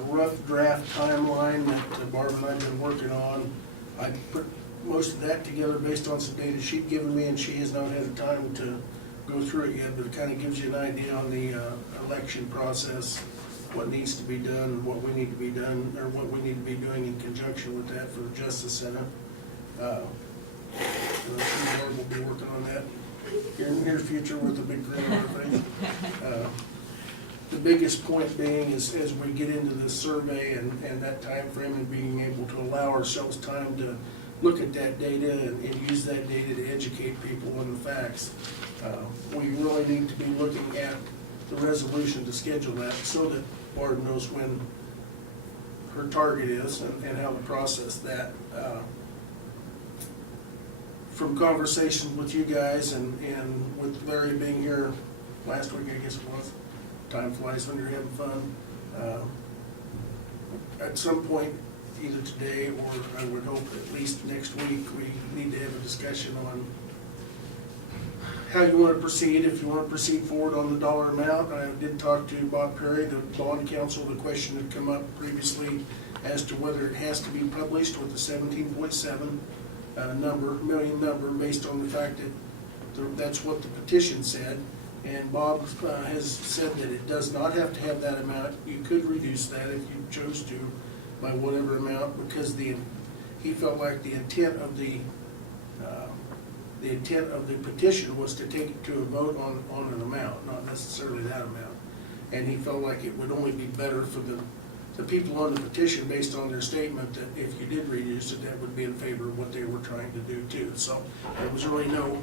rough draft timeline that Barb and I have been working on. I put most of that together based on some data she'd given me, and she has not had the time to go through it yet, but it kind of gives you an idea on the election process, what needs to be done, what we need to be done, or what we need to be doing in conjunction with that for the Justice Center. Barb will be working on that here in the near future with a big grin on her face. The biggest point being is as we get into this survey and that time frame, and being able to allow ourselves time to look at that data and use that data to educate people on the facts. We really need to be looking at the resolution to schedule that so that Barb knows when her target is and how to process that. From conversations with you guys and with Larry being here last week, I guess it was, time flies when you're having fun. At some point, either today or I would hope at least next week, we need to have a discussion on how you want to proceed, if you want to proceed forward on the dollar amount. I did talk to Bob Perry, the bond counsel. The question had come up previously as to whether it has to be published with the 17.7 million number, based on the fact that that's what the petition said. And Bob has said that it does not have to have that amount. You could reduce that if you chose to. by whatever amount, because he felt like the intent of the petition was to take it to a vote on an amount, not necessarily that amount. And he felt like it would only be better for the people on the petition, based on their statement, that if you did reduce it, that would be in favor of what they were trying to do too. So there was really no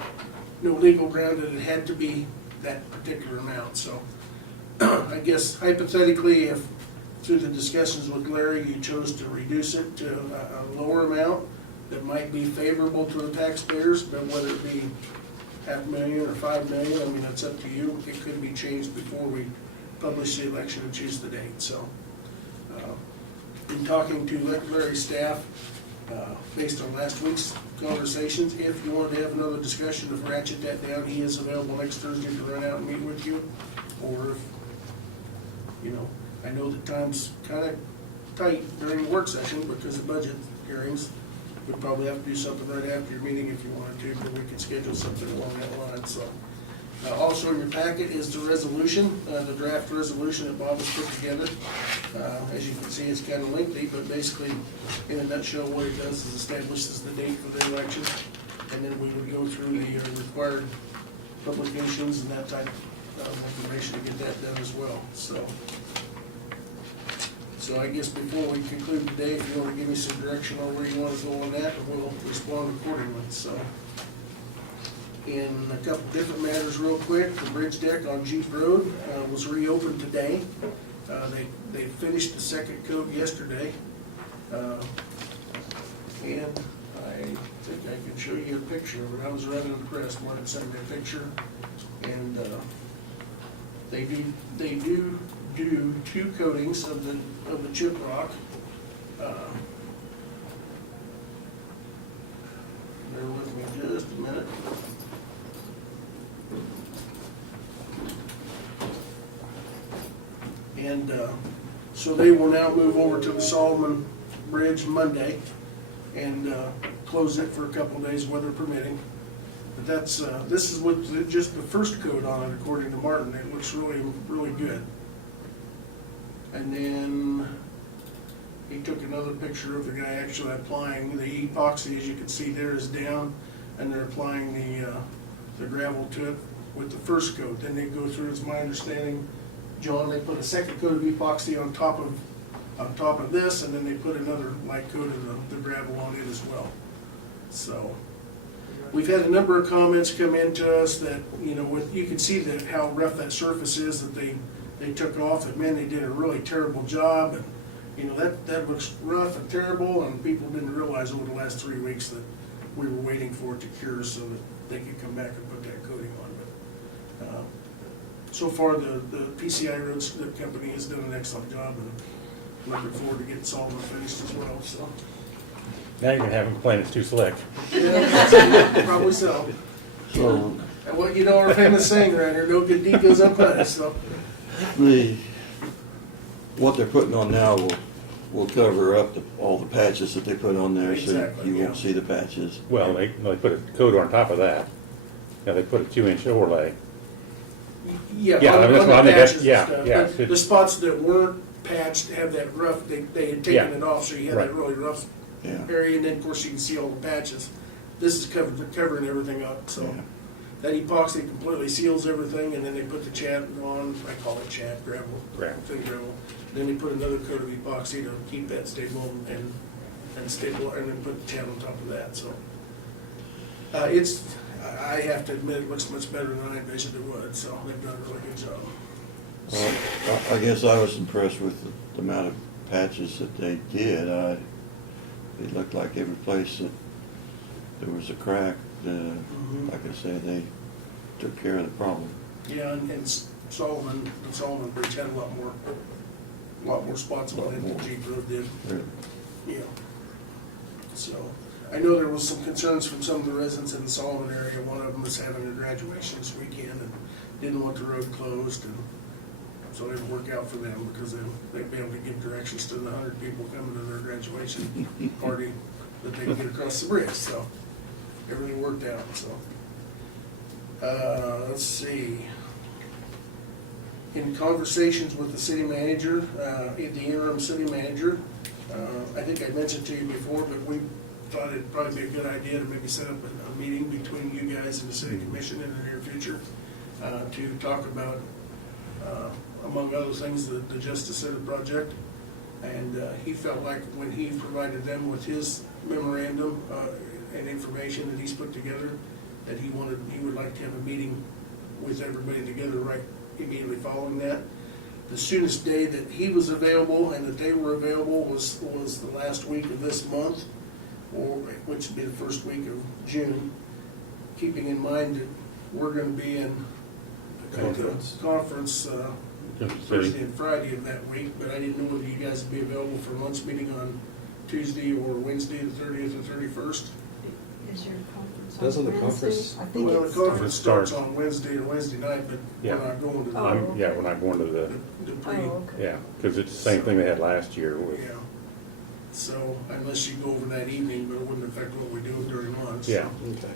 legal ground that it had to be that particular amount. So I guess hypothetically, if through the discussions with Larry, you chose to reduce it to a lower amount that might be favorable to the taxpayers, but whether it be $500,000 or $5 million, I mean, that's up to you. It could be changed before we publish the election and choose the date. So in talking to Larry's staff, based on last week's conversations, if you wanted to have another discussion to ratchet that down, he is available next Thursday to run out and meet with you. Or if, I know that time's kind of tight during the work session because of budget hearings. We'd probably have to do something right after your meeting if you wanted to, but we could schedule something along that line. So, also in your packet is the resolution, the draft resolution that Bob has put together. As you can see, it's kind of lengthy, but basically, in a nutshell, what it does is establishes the date for the election, and then we would go through the required publications and that type of information to get that done as well. So I guess before we conclude today, if you want to give me some direction on where you want to go on that, we'll respond accordingly. So, in a couple different matters real quick, the bridge deck on Jeep Road was reopened today. They finished the second coat yesterday. And I think I can show you a picture of it. I was rather impressed. Martin sent me a picture. And they do 2 coatings of the chip rock. Bear with me just a minute. And so they will now move over to the Solomon Bridge Monday and close it for a couple of days, weather permitting. But this is with just the first coat on it, according to Martin. It looks really, really good. And then he took another picture of the guy actually applying the epoxy. As you can see there is down, and they're applying the gravel to it with the first coat. Then they go through, it's my understanding, John, they put a second coat of epoxy on top of this, and then they put another light coat of the gravel on it as well. So we've had a number of comments come in to us that, you can see that how rough that surface is that they took off. And man, they did a really terrible job, and that looks rough and terrible, and people didn't realize over the last 3 weeks that we were waiting for it to cure so that they could come back and put that coating on. But so far, the PCI Roads company has done an excellent job, and I'm looking forward to getting Solomon finished as well. So Now you're gonna have them complain it's too slick. yeah, probably so. So And what our famous saying around here, no good deed goes unpunished. So what they're putting on now will cover up all the patches that they put on there, so Exactly, you won't yeah. see the patches. Well, they put a coat on top of that. Yeah, they put a 2-inch overlay. yeah, Yeah, on, that's on what I the think that's- patches yeah, and stuff. yeah, But it- the spots that weren't patched have that rough. They had taken Yeah. it off, so you had Right. that really rough Yeah. area, and then of course you can see all the patches. This is covering everything up, so Yeah. that epoxy completely seals everything, and then they put the chat on. I call it chat gravel, Gravel. thin gravel. Then they put another coat of epoxy to keep that stable and stable, and then put the chat on top of that. So I have to admit, it looks much better than I envisioned it would. So they've done a really good job. Well, I guess I was impressed with the amount of patches that they did. It looked like every place that there was a crack, like I said, they took care of the problem. Yeah, and the Solomon Bridge had a lot more spots on it than Jeep Road did. Really. Yeah. So, I know there was some concerns from some of the residents in the Solomon area. One of them was having a graduation this weekend and didn't want the road closed, and so it didn't work out for them because they'd be able to give directions to the 100 people coming to their graduation party that they could get across the bridge. So, everything worked out. So, let's see. In conversations with the city manager, the interim city manager, I think I mentioned to you before, but we thought it'd probably be a good idea to maybe set up a meeting between you guys and the city commission in the near future to talk about, among other things, the Justice Center project. And he felt like when he provided them with his memorandum and information that he's put together, that he would like to have a meeting with everybody together right immediately following that. The soonest day that he was available and that they were available was the last week of this month, which would be the first week of June, keeping in mind that we're going to be in conference Thursday and Friday of that week, but I didn't know whether you guys would be available for a lunch meeting on Tuesday or Wednesday, the 30th or 31st. Is your conference on Doesn't the Wednesday? conference- I think Well, it the conference starts starts. on Wednesday or Wednesday night, but Yeah. we're not going to Oh, I'm, yeah, we're not going to the, the Oh, pre. okay. yeah, because it's the same thing they had last year with, Yeah. So unless you go over that evening, but it wouldn't affect what we do during lunch. yeah. Okay.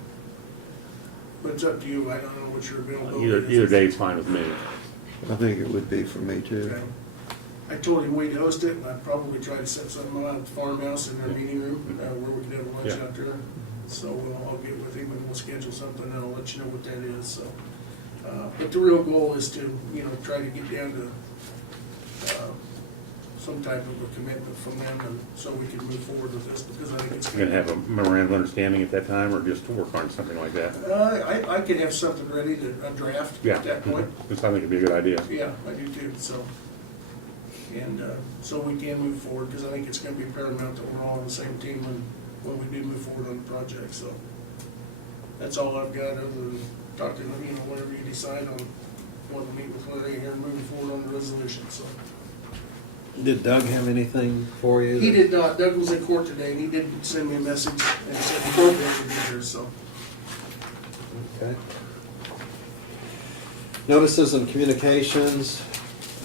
But it's up to you. I don't know what your availability is. Either day's fine with me. I think it would be for me too. Okay. I told him we'd host it, and I'd probably try to set something out at the farmhouse in their meeting room, where we could have lunch Yeah. out there. So I'll get with him and we'll schedule something, and I'll let you know what that is, so. But the real goal is to, try to get down to, some type of a commitment from them, and so we can move forward with this, because I think it's. You're gonna have a memorandum of understanding at that time, or just work on something like that? I could have something ready a draft Yeah. at that point. Because I think it'd be a good idea. Yeah, I do too, so. And, so we can move forward, because I think it's gonna be paramount that we're all on the same team when we do move forward on the project, so. That's all I've got, other than talking, whatever you decide on, wanting to meet with Larry here and moving forward on the resolution, so. Did Doug have anything for you? He did not, Doug was in court today, and he did send me a message and said he won't be able to be here, so. Okay. Notices and communications,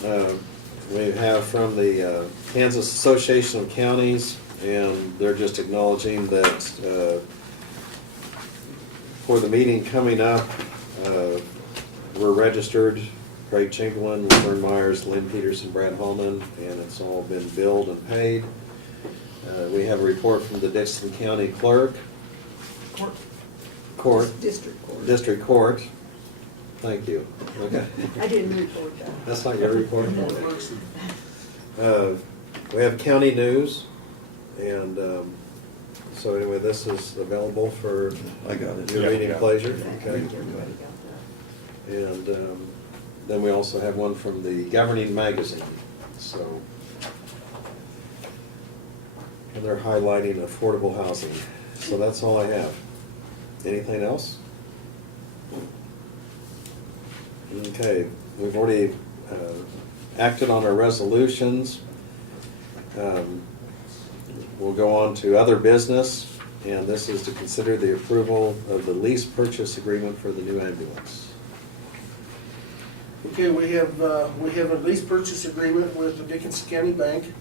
we have from the Kansas Association of Counties, and they're just acknowledging that for the meeting coming up, we're registered, Craig Chamberlain, Laverne Myers, Lynn Peterson, Brad Holman, and it's all been billed and paid. We have a report from the Dixon County Clerk. Court. District Court. Thank you. Okay. I didn't report that. That's not your report? We have county news, and so anyway, this is available for I got it. your Yeah, reading yeah. pleasure. Okay. Everybody got that. And then we also have one from the Governing Magazine, so. And they're highlighting affordable housing. So that's all I have. Anything else? Okay, we've already acted on our resolutions. We'll go on to other business, and this is to consider the approval of the lease purchase agreement for the new ambulance. Okay, we have a lease purchase agreement with the Dickinson County Bank,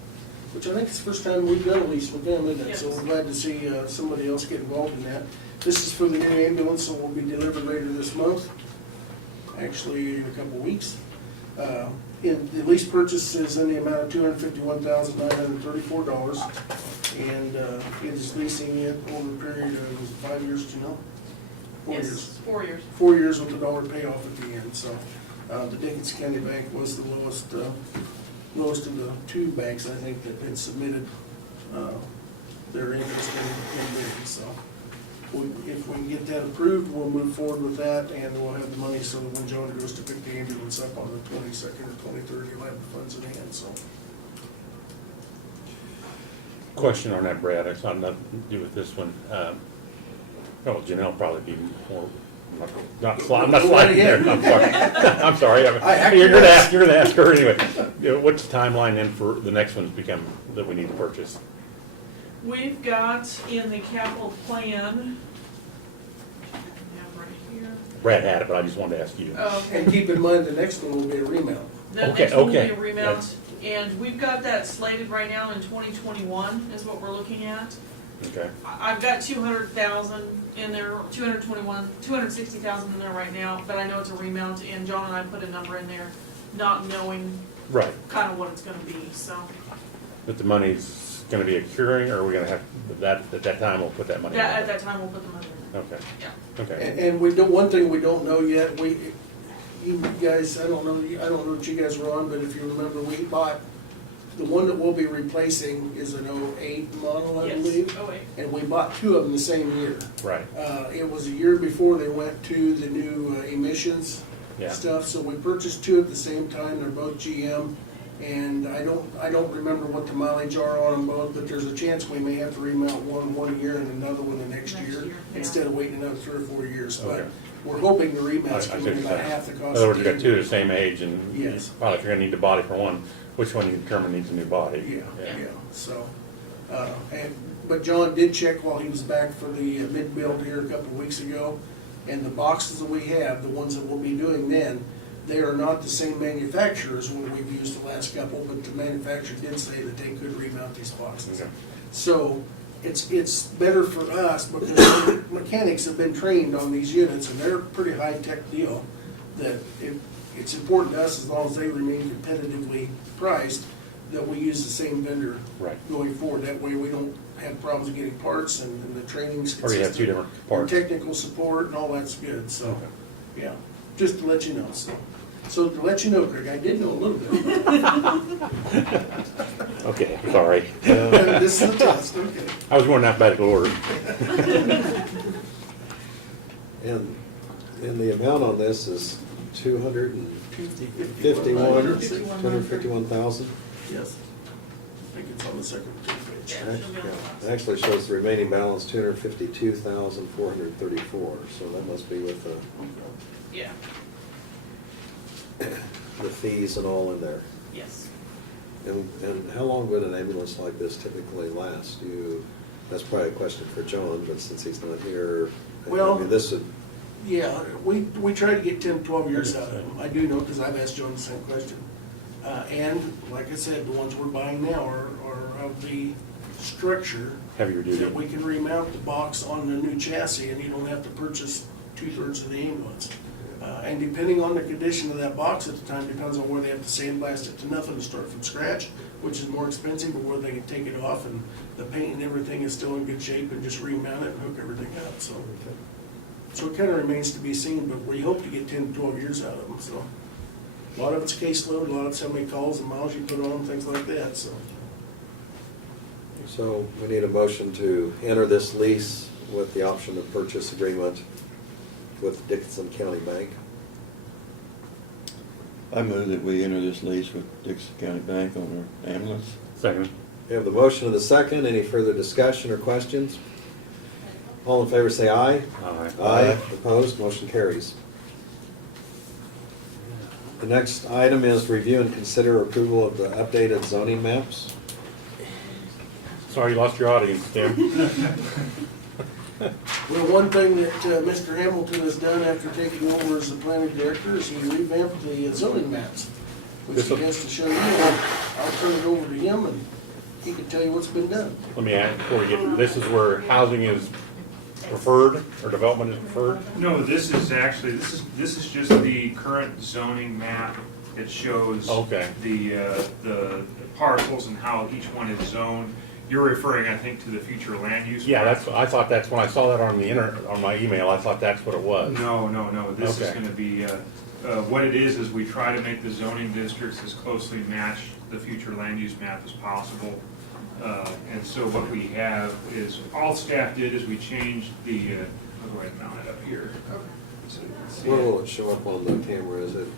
which I think is the first time we've done a lease with them, isn't it? So we're glad to see somebody else get involved in that. This is for the new ambulance, so will be delivered later this month, actually in a couple weeks. The lease purchase is in the amount of $251,934, and it is leasing it over a period of 5 years, do you know? 4 years. Yes, 4 years. 4 years with a dollar payoff at the end, so, the Dickinson County Bank was the lowest of the two banks, I think, that had submitted, their interest in bidding, so. If we can get that approved, we'll move forward with that, and we'll have the money so that when John goes to pick the ambulance up on the 22nd or 23rd, he'll have the funds in hand, so. Question on that, Brad, it's not nothing to do with this one. Oh, Janelle probably be more, I'm not sliding there, I'm sorry. I'm sorry, you're gonna ask her anyway. What's the timeline then for the next one that we need to purchase? We've got in the capital plan, I have right here. Brad had it, but I just wanted to ask you. Okay. And keep in mind, the next one will be a remount. The Okay, next one will be okay. a remount, and we've got that slated right now in 2021 is what we're looking at. Okay, I've got 200,000 in there, 260,000 in there right now, but I know it's a remount, and John and I put a number in there, not knowing right, kind of what it's gonna be, so. but the money's gonna be a curing, or are we gonna have, that, at that time, we'll put that money in? At that time, we'll put the money in. Okay, Yeah. okay. And we don't, one thing we don't know yet, you guys, I don't know that you guys were on, but if you remember, we bought, the one that we'll be replacing is an '08 model, I Yes. believe. Oh, wait. And we bought two of them the same year. Right, It was a year before they went to the new emissions yeah. stuff, so we purchased two at the same time, they're both GM. And I don't remember what the mileage are on them both, but there's a chance we may have to remount one year and another one the next Next year, year, yeah. instead of waiting another 3 or 4 years. But Okay. we're hoping the I remounts see come what in you're about saying. half the In cost. other words, of you got two the- of the same age, and Yes. probably if you're gonna need the body for one, which one you determine needs a new body? Yeah, so, but John did check while he was back for the mid-build here a couple of weeks ago, and the boxes that we have, the ones that we'll be doing then, they are not the same manufacturer as what we've used the last couple, but the manufacturer did say that they could remount these boxes. Okay. So it's better for us because the mechanics have been trained on these units and they're a pretty high-tech deal, that it's important to us, as long as they remain competitively priced, that we use the same vendor Right. going forward. That way we don't have problems getting parts and the training's Or you have two consistent. different And parts. technical support and all that's good, so, Okay. yeah, just to let you know, so. So to let you know, Craig, I did know a little bit. Okay, sorry. This is a test, okay. I was going in alphabetical order. And the amount on this is 251,000? Yes. I think it's on the second page. It actually shows the remaining balance, 252,434, so that must be with Yeah, the fees and all in there. yes. And how long would an ambulance like this typically last? That's probably a question for John, but since he's not here, I Well- mean, this would, Yeah, we try to get 10, 12 years out of them. I do know, because I've asked John the same question. And like I said, the ones we're buying now are of the structure Heavier duty. that we can remount the box on the new chassis and you don't have to purchase 2/3 of the ambulance. And depending on the condition of that box at the time, depends on where they have to sandblast it to nothing to start from scratch, which is more expensive, or where they can take it off and the paint and everything is still in good shape and just remount it and hook everything up, so. So it kind of remains to be seen, but we hope to get 10 to 12 years out of them, so. A lot of it's caseload, a lot of it's how many calls and miles you put on them, things like that, so. so we need a motion to enter this lease with the option of purchase agreement with Dickinson County Bank. I move that we enter this lease with Dixon County Bank on our ambulance. Second. We have the motion and the second. Any further discussion or questions? All in favor say aye. Aye. Aye. Opposed, motion carries. The next item is review and consider approval of the updated zoning maps. Sorry you lost your audience, Tim. Well, one thing that Mr. Hamilton has done after taking over as the planning director is he revamped the zoning maps, which he has to show you. I'll turn it over to him and he can tell you what's been done. Let me add, before we get, this is where housing is preferred, or development is preferred? No, this is actually, this is just the current zoning map. It shows Okay. the parcels and how each one is zoned. You're referring, I think, to the future land use. Yeah, map. that's, I thought that's, when I saw that on the on my email, I thought that's what it was. No, this is Okay. gonna be, what it is we try to make the zoning districts as closely match the future land use map as possible. And so what we have is, all staff did is we changed the, how do I mount it up here? So you can see Where it. will it show up on the camera? Is it?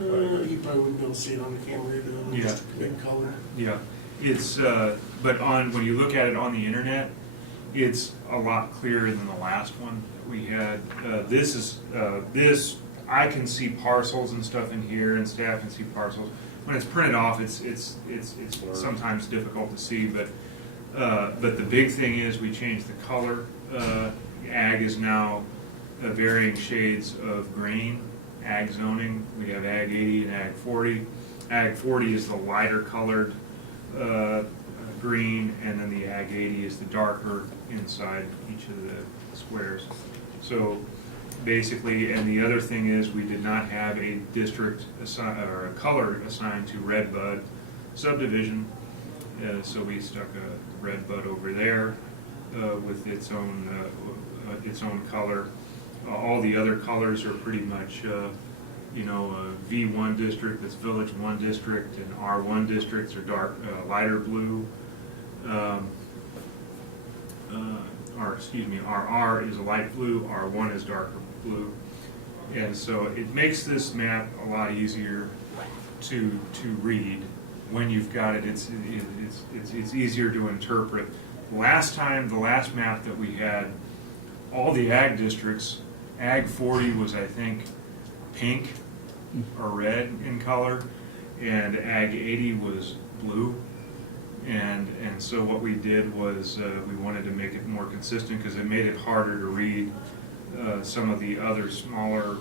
You probably wouldn't be able to see it on the camera, either, just a big color. Yeah, it's, but when you look at it on the internet, it's a lot clearer than the last one that we had. This, I can see parcels and stuff in here, and staff can see parcels. When it's printed off, it's sometimes difficult to see, but the big thing is we changed the color. Ag is now varying shades of green. Ag zoning, we have Ag 80 and Ag 40. Ag 40 is the lighter colored green, and then the Ag 80 is the darker inside each of the squares. So basically, and the other thing is, we did not have a district or a color assigned to Red Bud subdivision. So we stuck a red bud over there with its own color. All the other colors are pretty much, V1 district, that's Village 1 district, and R1 districts are dark, lighter blue. RR is a light blue, R1 is darker blue. And so it makes this map a lot easier to read. When you've got it, it's easier to interpret. The last map that we had, all the ag districts, Ag 40 was, I think, pink or red in color, and Ag 80 was blue. And so what we did was we wanted to make it more consistent because it made it harder to read some of the other smaller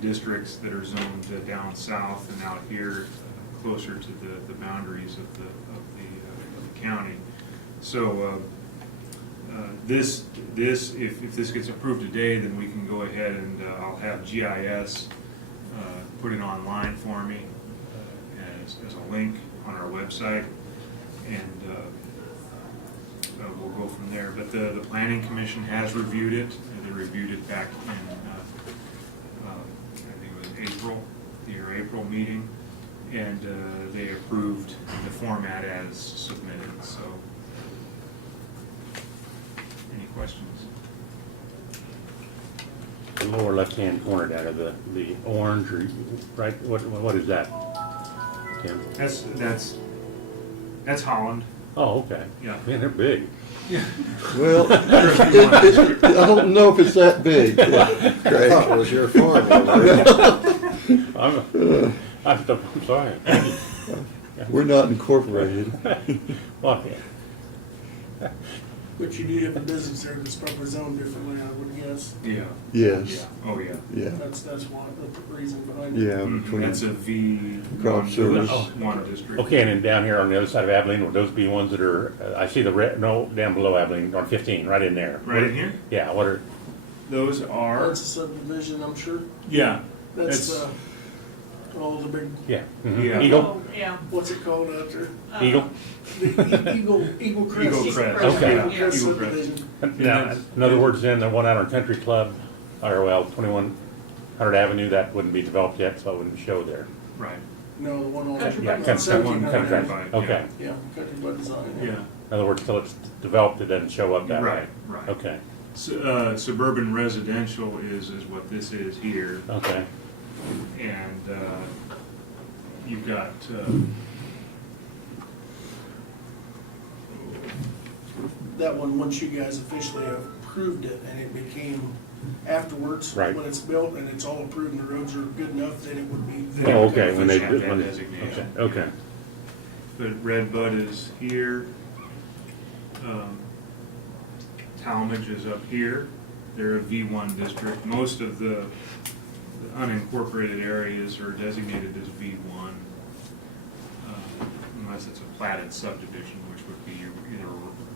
districts that are zoned down south and out here closer to the boundaries of the county. So if this gets approved today, then we can go ahead and I'll have GIS put it online for me as a link on our website, and we'll go from there. But the Planning Commission has reviewed it, and they reviewed it back in I think it was your April meeting, and they approved the format as submitted. So, any questions? The lower left-hand corner down of the orange, or right, what is that, Tim? That's Holland. Oh, okay. Yeah. Man, they're big. Well, I don't know if it's that big. I thought it was your farm. I'm sorry. We're not incorporated. Well, But you do have a business there that's probably zoned differently, I would guess. Yeah. Yes, Oh, yeah. yeah, That's why, the reason behind it. yeah. Mhm. between- That's a V Crop service. one district. okay, and then down here on the other side of Abilene, would those be ones that are, I see the red, no, down below Abilene, on 15, right in there. Right in here? Yeah, what are, Those are, That's a subdivision, I'm sure. yeah, That's, That's- all the big, yeah. mhm. Yeah. Eagle, Oh, yeah. what's it called out there? Eagle? The Eagle Crest. Eagle Crest. Okay. Eagle Crest Eagle Crest. subdivision. Now, in other words, then, the one out on Country Club, or well, 2100 Avenue, that wouldn't be developed yet, so it wouldn't show there. right. No, the one on. Country Yeah, Club. Country, 1700. Country, okay. Yeah, Country Club Design. Yeah, In other words, till it's developed, it doesn't show up that way. right, right. Okay, Suburban residential is what this is here, okay. and you've got, That one, once you guys officially approved it and it became afterwards, Right. when it's built and it's all approved and the roads are good enough, then it would be. Oh, okay, when they, Have that when, designation. okay, but Red Bud is here. Talmadge is up here. They're a V1 district. Most of the unincorporated areas are designated as V1, unless it's a platted subdivision, which would be either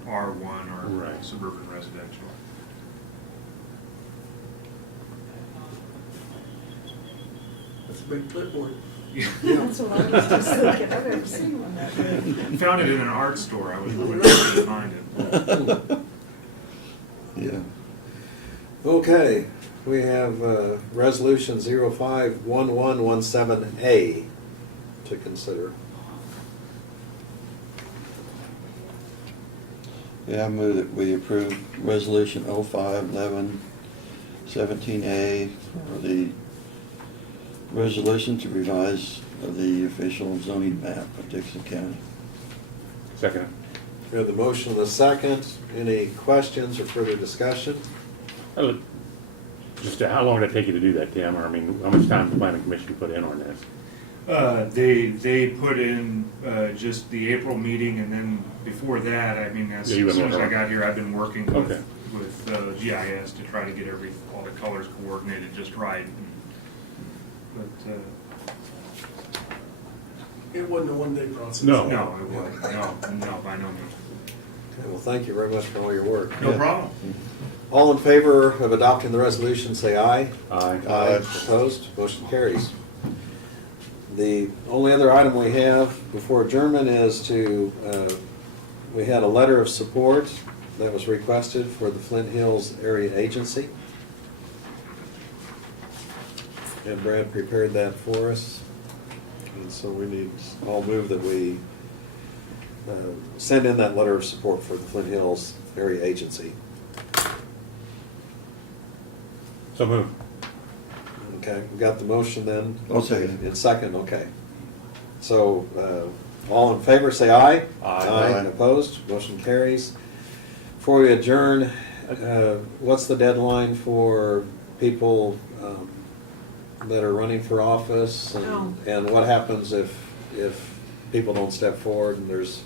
R1 or Right. suburban residential. That's a big clipboard. That's what I was just thinking, I've never seen one that big. Found it in an art store. I was really trying to find it. Yeah. Okay, we have Resolution 051117A to consider. Yeah, I move that we approve resolution 051117A for the resolution to revise the official zoning map of Dixon County. second. We have the motion and the second. Any questions or further discussion? Just how long did it take you to do that, Tim? Or I mean, how much time did the planning commission put in on this? They put in just the April meeting, and then before that, I mean, as Yeah, you soon went as I over. got here, I've been working Okay. with GIS to try to get all the colors coordinated just right. But It wasn't a one-day process. No. no, it wasn't. No, by no means. Okay, well, thank you very much for all your work. No Yeah. problem. All in favor of adopting the resolution, say aye. Aye. Aye. Opposed? Motion carries. The only other item we have before adjournment is we had a letter of support that was requested for the Flint Hills Area Agency. And Brad prepared that for us. And so I'll move that we send in that letter of support for the Flint Hills Area Agency. So move. Okay, we got the motion then? I'll second it. In second, okay. So, all in favor, say aye. Aye. Opposed, motion carries. Before we adjourn, what's the deadline for people that are running for office? And what happens if people don't step forward and there's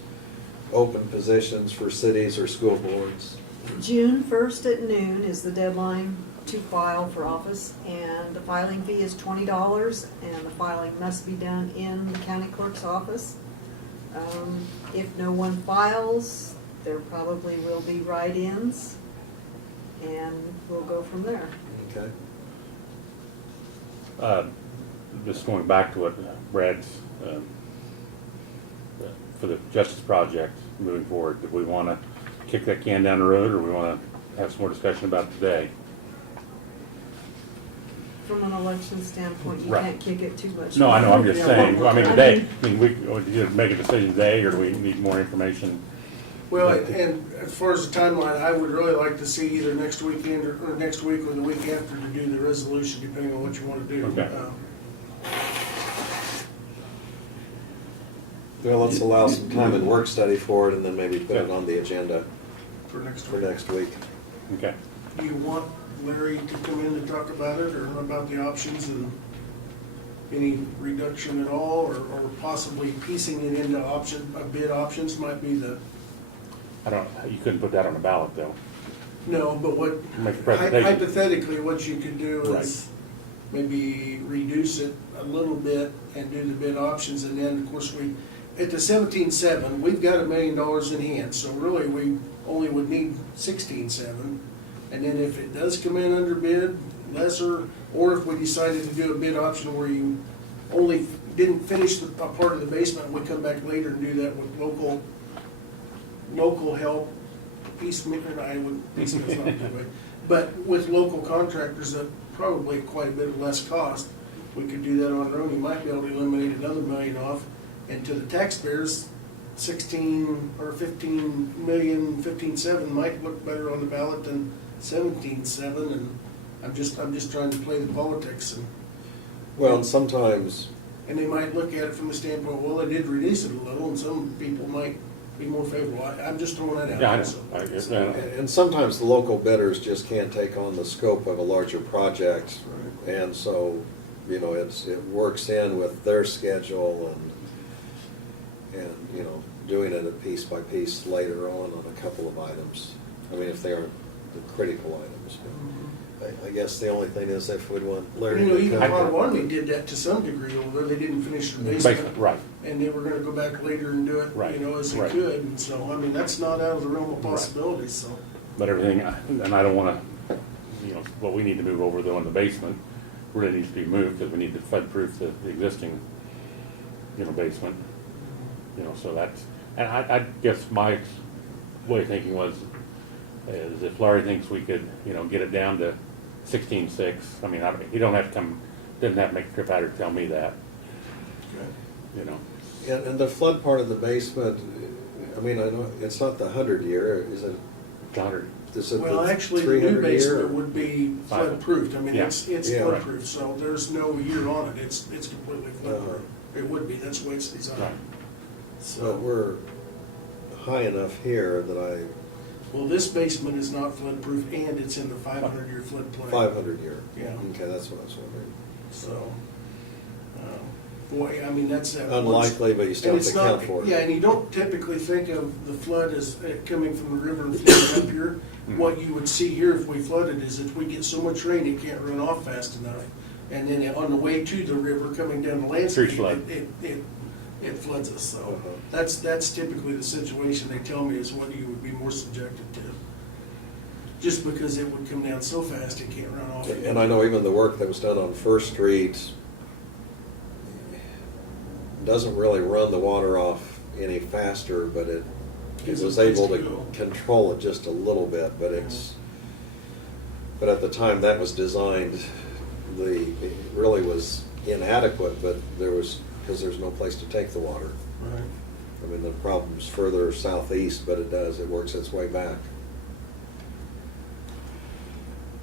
open positions for cities or school boards? June 1st at noon is the deadline to file for office, and the filing fee is $20, and the filing must be done in the county clerk's office. If no one files, there probably will be write-ins, and we'll go from there. Okay. Just going back to what Brad's, for the Justice Project moving forward, do we want to kick that can down the road, or we want to have some more discussion about it today? From an election standpoint, you Right. can't kick it too much. No, I know, I'm just Yeah. saying, I mean, today, do you make a decision today, or do we need more information? Well, and as far as the timeline, I would really like to see either next weekend or next week or the week after to do the resolution, depending on what you want to do. Okay. Well, let's allow some time and work study for it, and then maybe put it on the agenda For next for week. next week. Okay. Do you want Larry to come in and talk about it, or about the options and any reduction at all, or possibly piecing it into bid options might be the, You couldn't put that on the ballot, though. no, but what, Make a presentation. hypothetically, what you could do Right. is maybe reduce it a little bit and do the bid options, and then, of course, at the 17.7, we've got $1 million in hand, so really, we only would need 16.7. And then if it does come in under bid, lesser, or if we decided to do a bid option where you only didn't finish a part of the basement, we come back later and do that with local help, piecemeal, piecemeal's not a good way, but with local contractors at probably quite a bit less cost, we could do that on our own. You might be able to eliminate another $1 million off, and to the taxpayers, 16 or 15 million, 15.7 might look better on the ballot than 17.7, and I'm just trying to play the politics, Well, and sometimes, and they might look at it from the standpoint, well, they did reduce it a little, and some people might be more favorable. I'm just throwing that out. Yeah, I know. so. I guess, and sometimes the local bidders just can't take on the scope of a larger project. And so, it works in with their schedule and, doing it a piece by piece later on a couple of items. I mean, if they aren't the critical items. But I guess the only thing is if we'd want Larry to Even come. Potawatomi did that to some degree over there. They didn't finish their basement. Right. And they were gonna go back later and do it, Right. as they Right. could. And so, I mean, that's not out of the realm of possibilities, so. But everything, and I don't want to, what we need to move over though in the basement really needs to be moved, because we need to flood-proof the existing, basement. So that's, and I guess my way of thinking is if Larry thinks we could, get it down to 16.6, I mean, he doesn't have to make a trip out here to tell me that, And the flood part of the basement, I mean, I know, it's not the 100-year, is it? 100. Is it Well, the actually, the new 300-year? basement would be flood-proofed. I mean, Yeah. it's Yeah. flood-proof, so there's no year on it. It's completely flood-proof. It would be, that's the way it's designed. Right. But So, we're high enough here that well, this basement is not flood-proof, and it's in the 500-year floodplain. 500-year. Yeah. Okay, that's what I was wondering. So, boy, I mean, that's. Unlikely, but you still And have it's to account not, for it. yeah, and you don't typically think of the flood as coming from the river and flowing up here. What you would see here if we flooded is if we get so much rain, it can't run off fast enough. And then on the way to the river, coming down the landscape, Street flood. it floods us. So Uh-huh. that's typically the situation they tell me is what you would be more subjected to. Just because it would come down so fast, it can't run off. And I know even the work that was done on First Street, doesn't really run the water off any faster, but it Gives it was a place able to to go. control it just a little bit, but but at the time that was designed, it really was inadequate, but because there's no place to take the water. Right. I mean, the problem's further southeast, but it works its way back.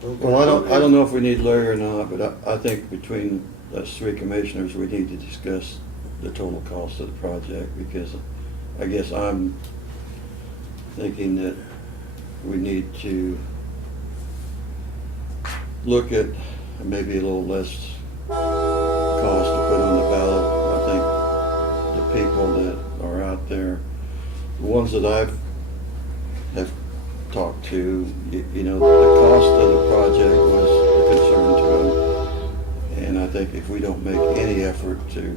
Well, I don't know if we need Larry or not, but I think between us three commissioners, we need to discuss the total cost of the project, because I guess I'm thinking that we need to look at maybe a little less cost to put on the ballot. I think the people that are out there, the ones that have talked to, you know, the cost of the project was a concern to them. And I think if we don't make any effort to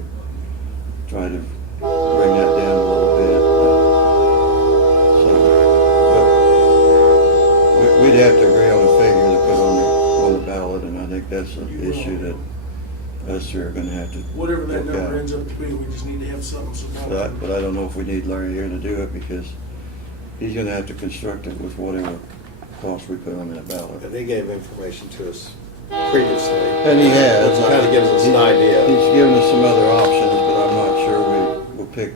try to bring that down a little bit, but we'd have to agree on a figure to put on the ballot, and I think that's an issue that us three are gonna have to Whatever that look number at. ends up to be, we just need to have something so. But I don't know if we need Larry here to do it, because he's gonna have to construct it with whatever cost we put on that ballot. And he gave information to us previously. And he has. Which kind of gives us an idea. He's given us some other options, but I'm not sure we'll pick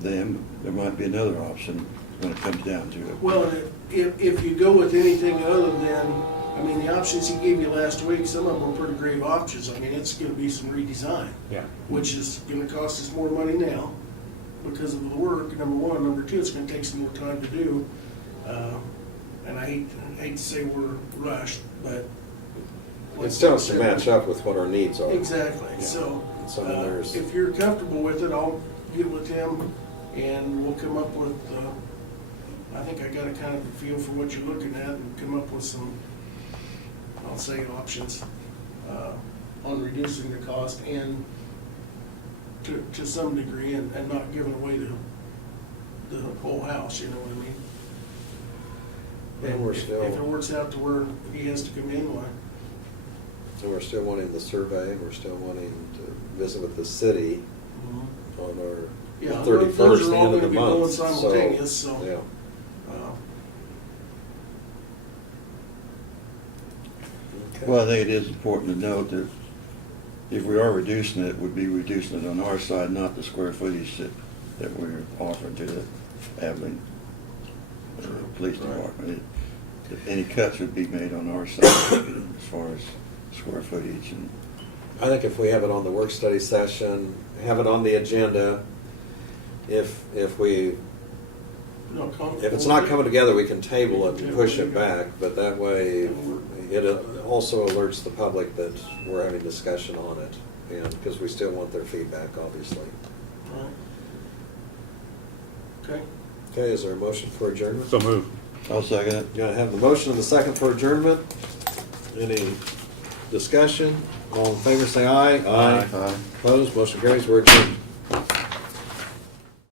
them. There might be another option when it comes down to it. Well, and if you go with anything other than, I mean, the options he gave you last week, some of them were pretty grave options. I mean, it's gonna be some redesign, Yeah. which is gonna cost us more money now because of the work, number one. Number two, it's gonna take some more time to do. And I hate to say we're rushed, but. It still has to match up with what our needs are. Exactly, Yeah. so, So then there's, if you're comfortable with it, I'll get with him and we'll come up with, I think I got a kind of a feel for what you're looking at and come up with some, I'll say, options, on reducing the cost and to some degree and not giving away the whole house, you know what I mean? and we're If it still, works out to where he has to come in, why? wanting the survey, and we're still wanting to visit with the city on our Yeah, 31st, those are the all end of gonna the be going month. simultaneous, so. Yeah. Okay. Well, I think it is important to note that if we are reducing it, we'd be reducing it on our side, not the square footage that we're offering to the Abilene Police Department. Any cuts would be made on our side as far as square footage and. I think if we have it on the work study session, have it on the agenda, if it's not coming together, we can table it and push it back, but that way it also alerts the public that we're having discussion on it, and, because we still want their feedback, obviously. Right. Okay. Okay, is there a motion for adjournment? So move. I'll second it. You have the motion and the second for adjournment. Any discussion? All in favor, say aye. Aye. Aye. Opposed, motion carries, we're adjourned.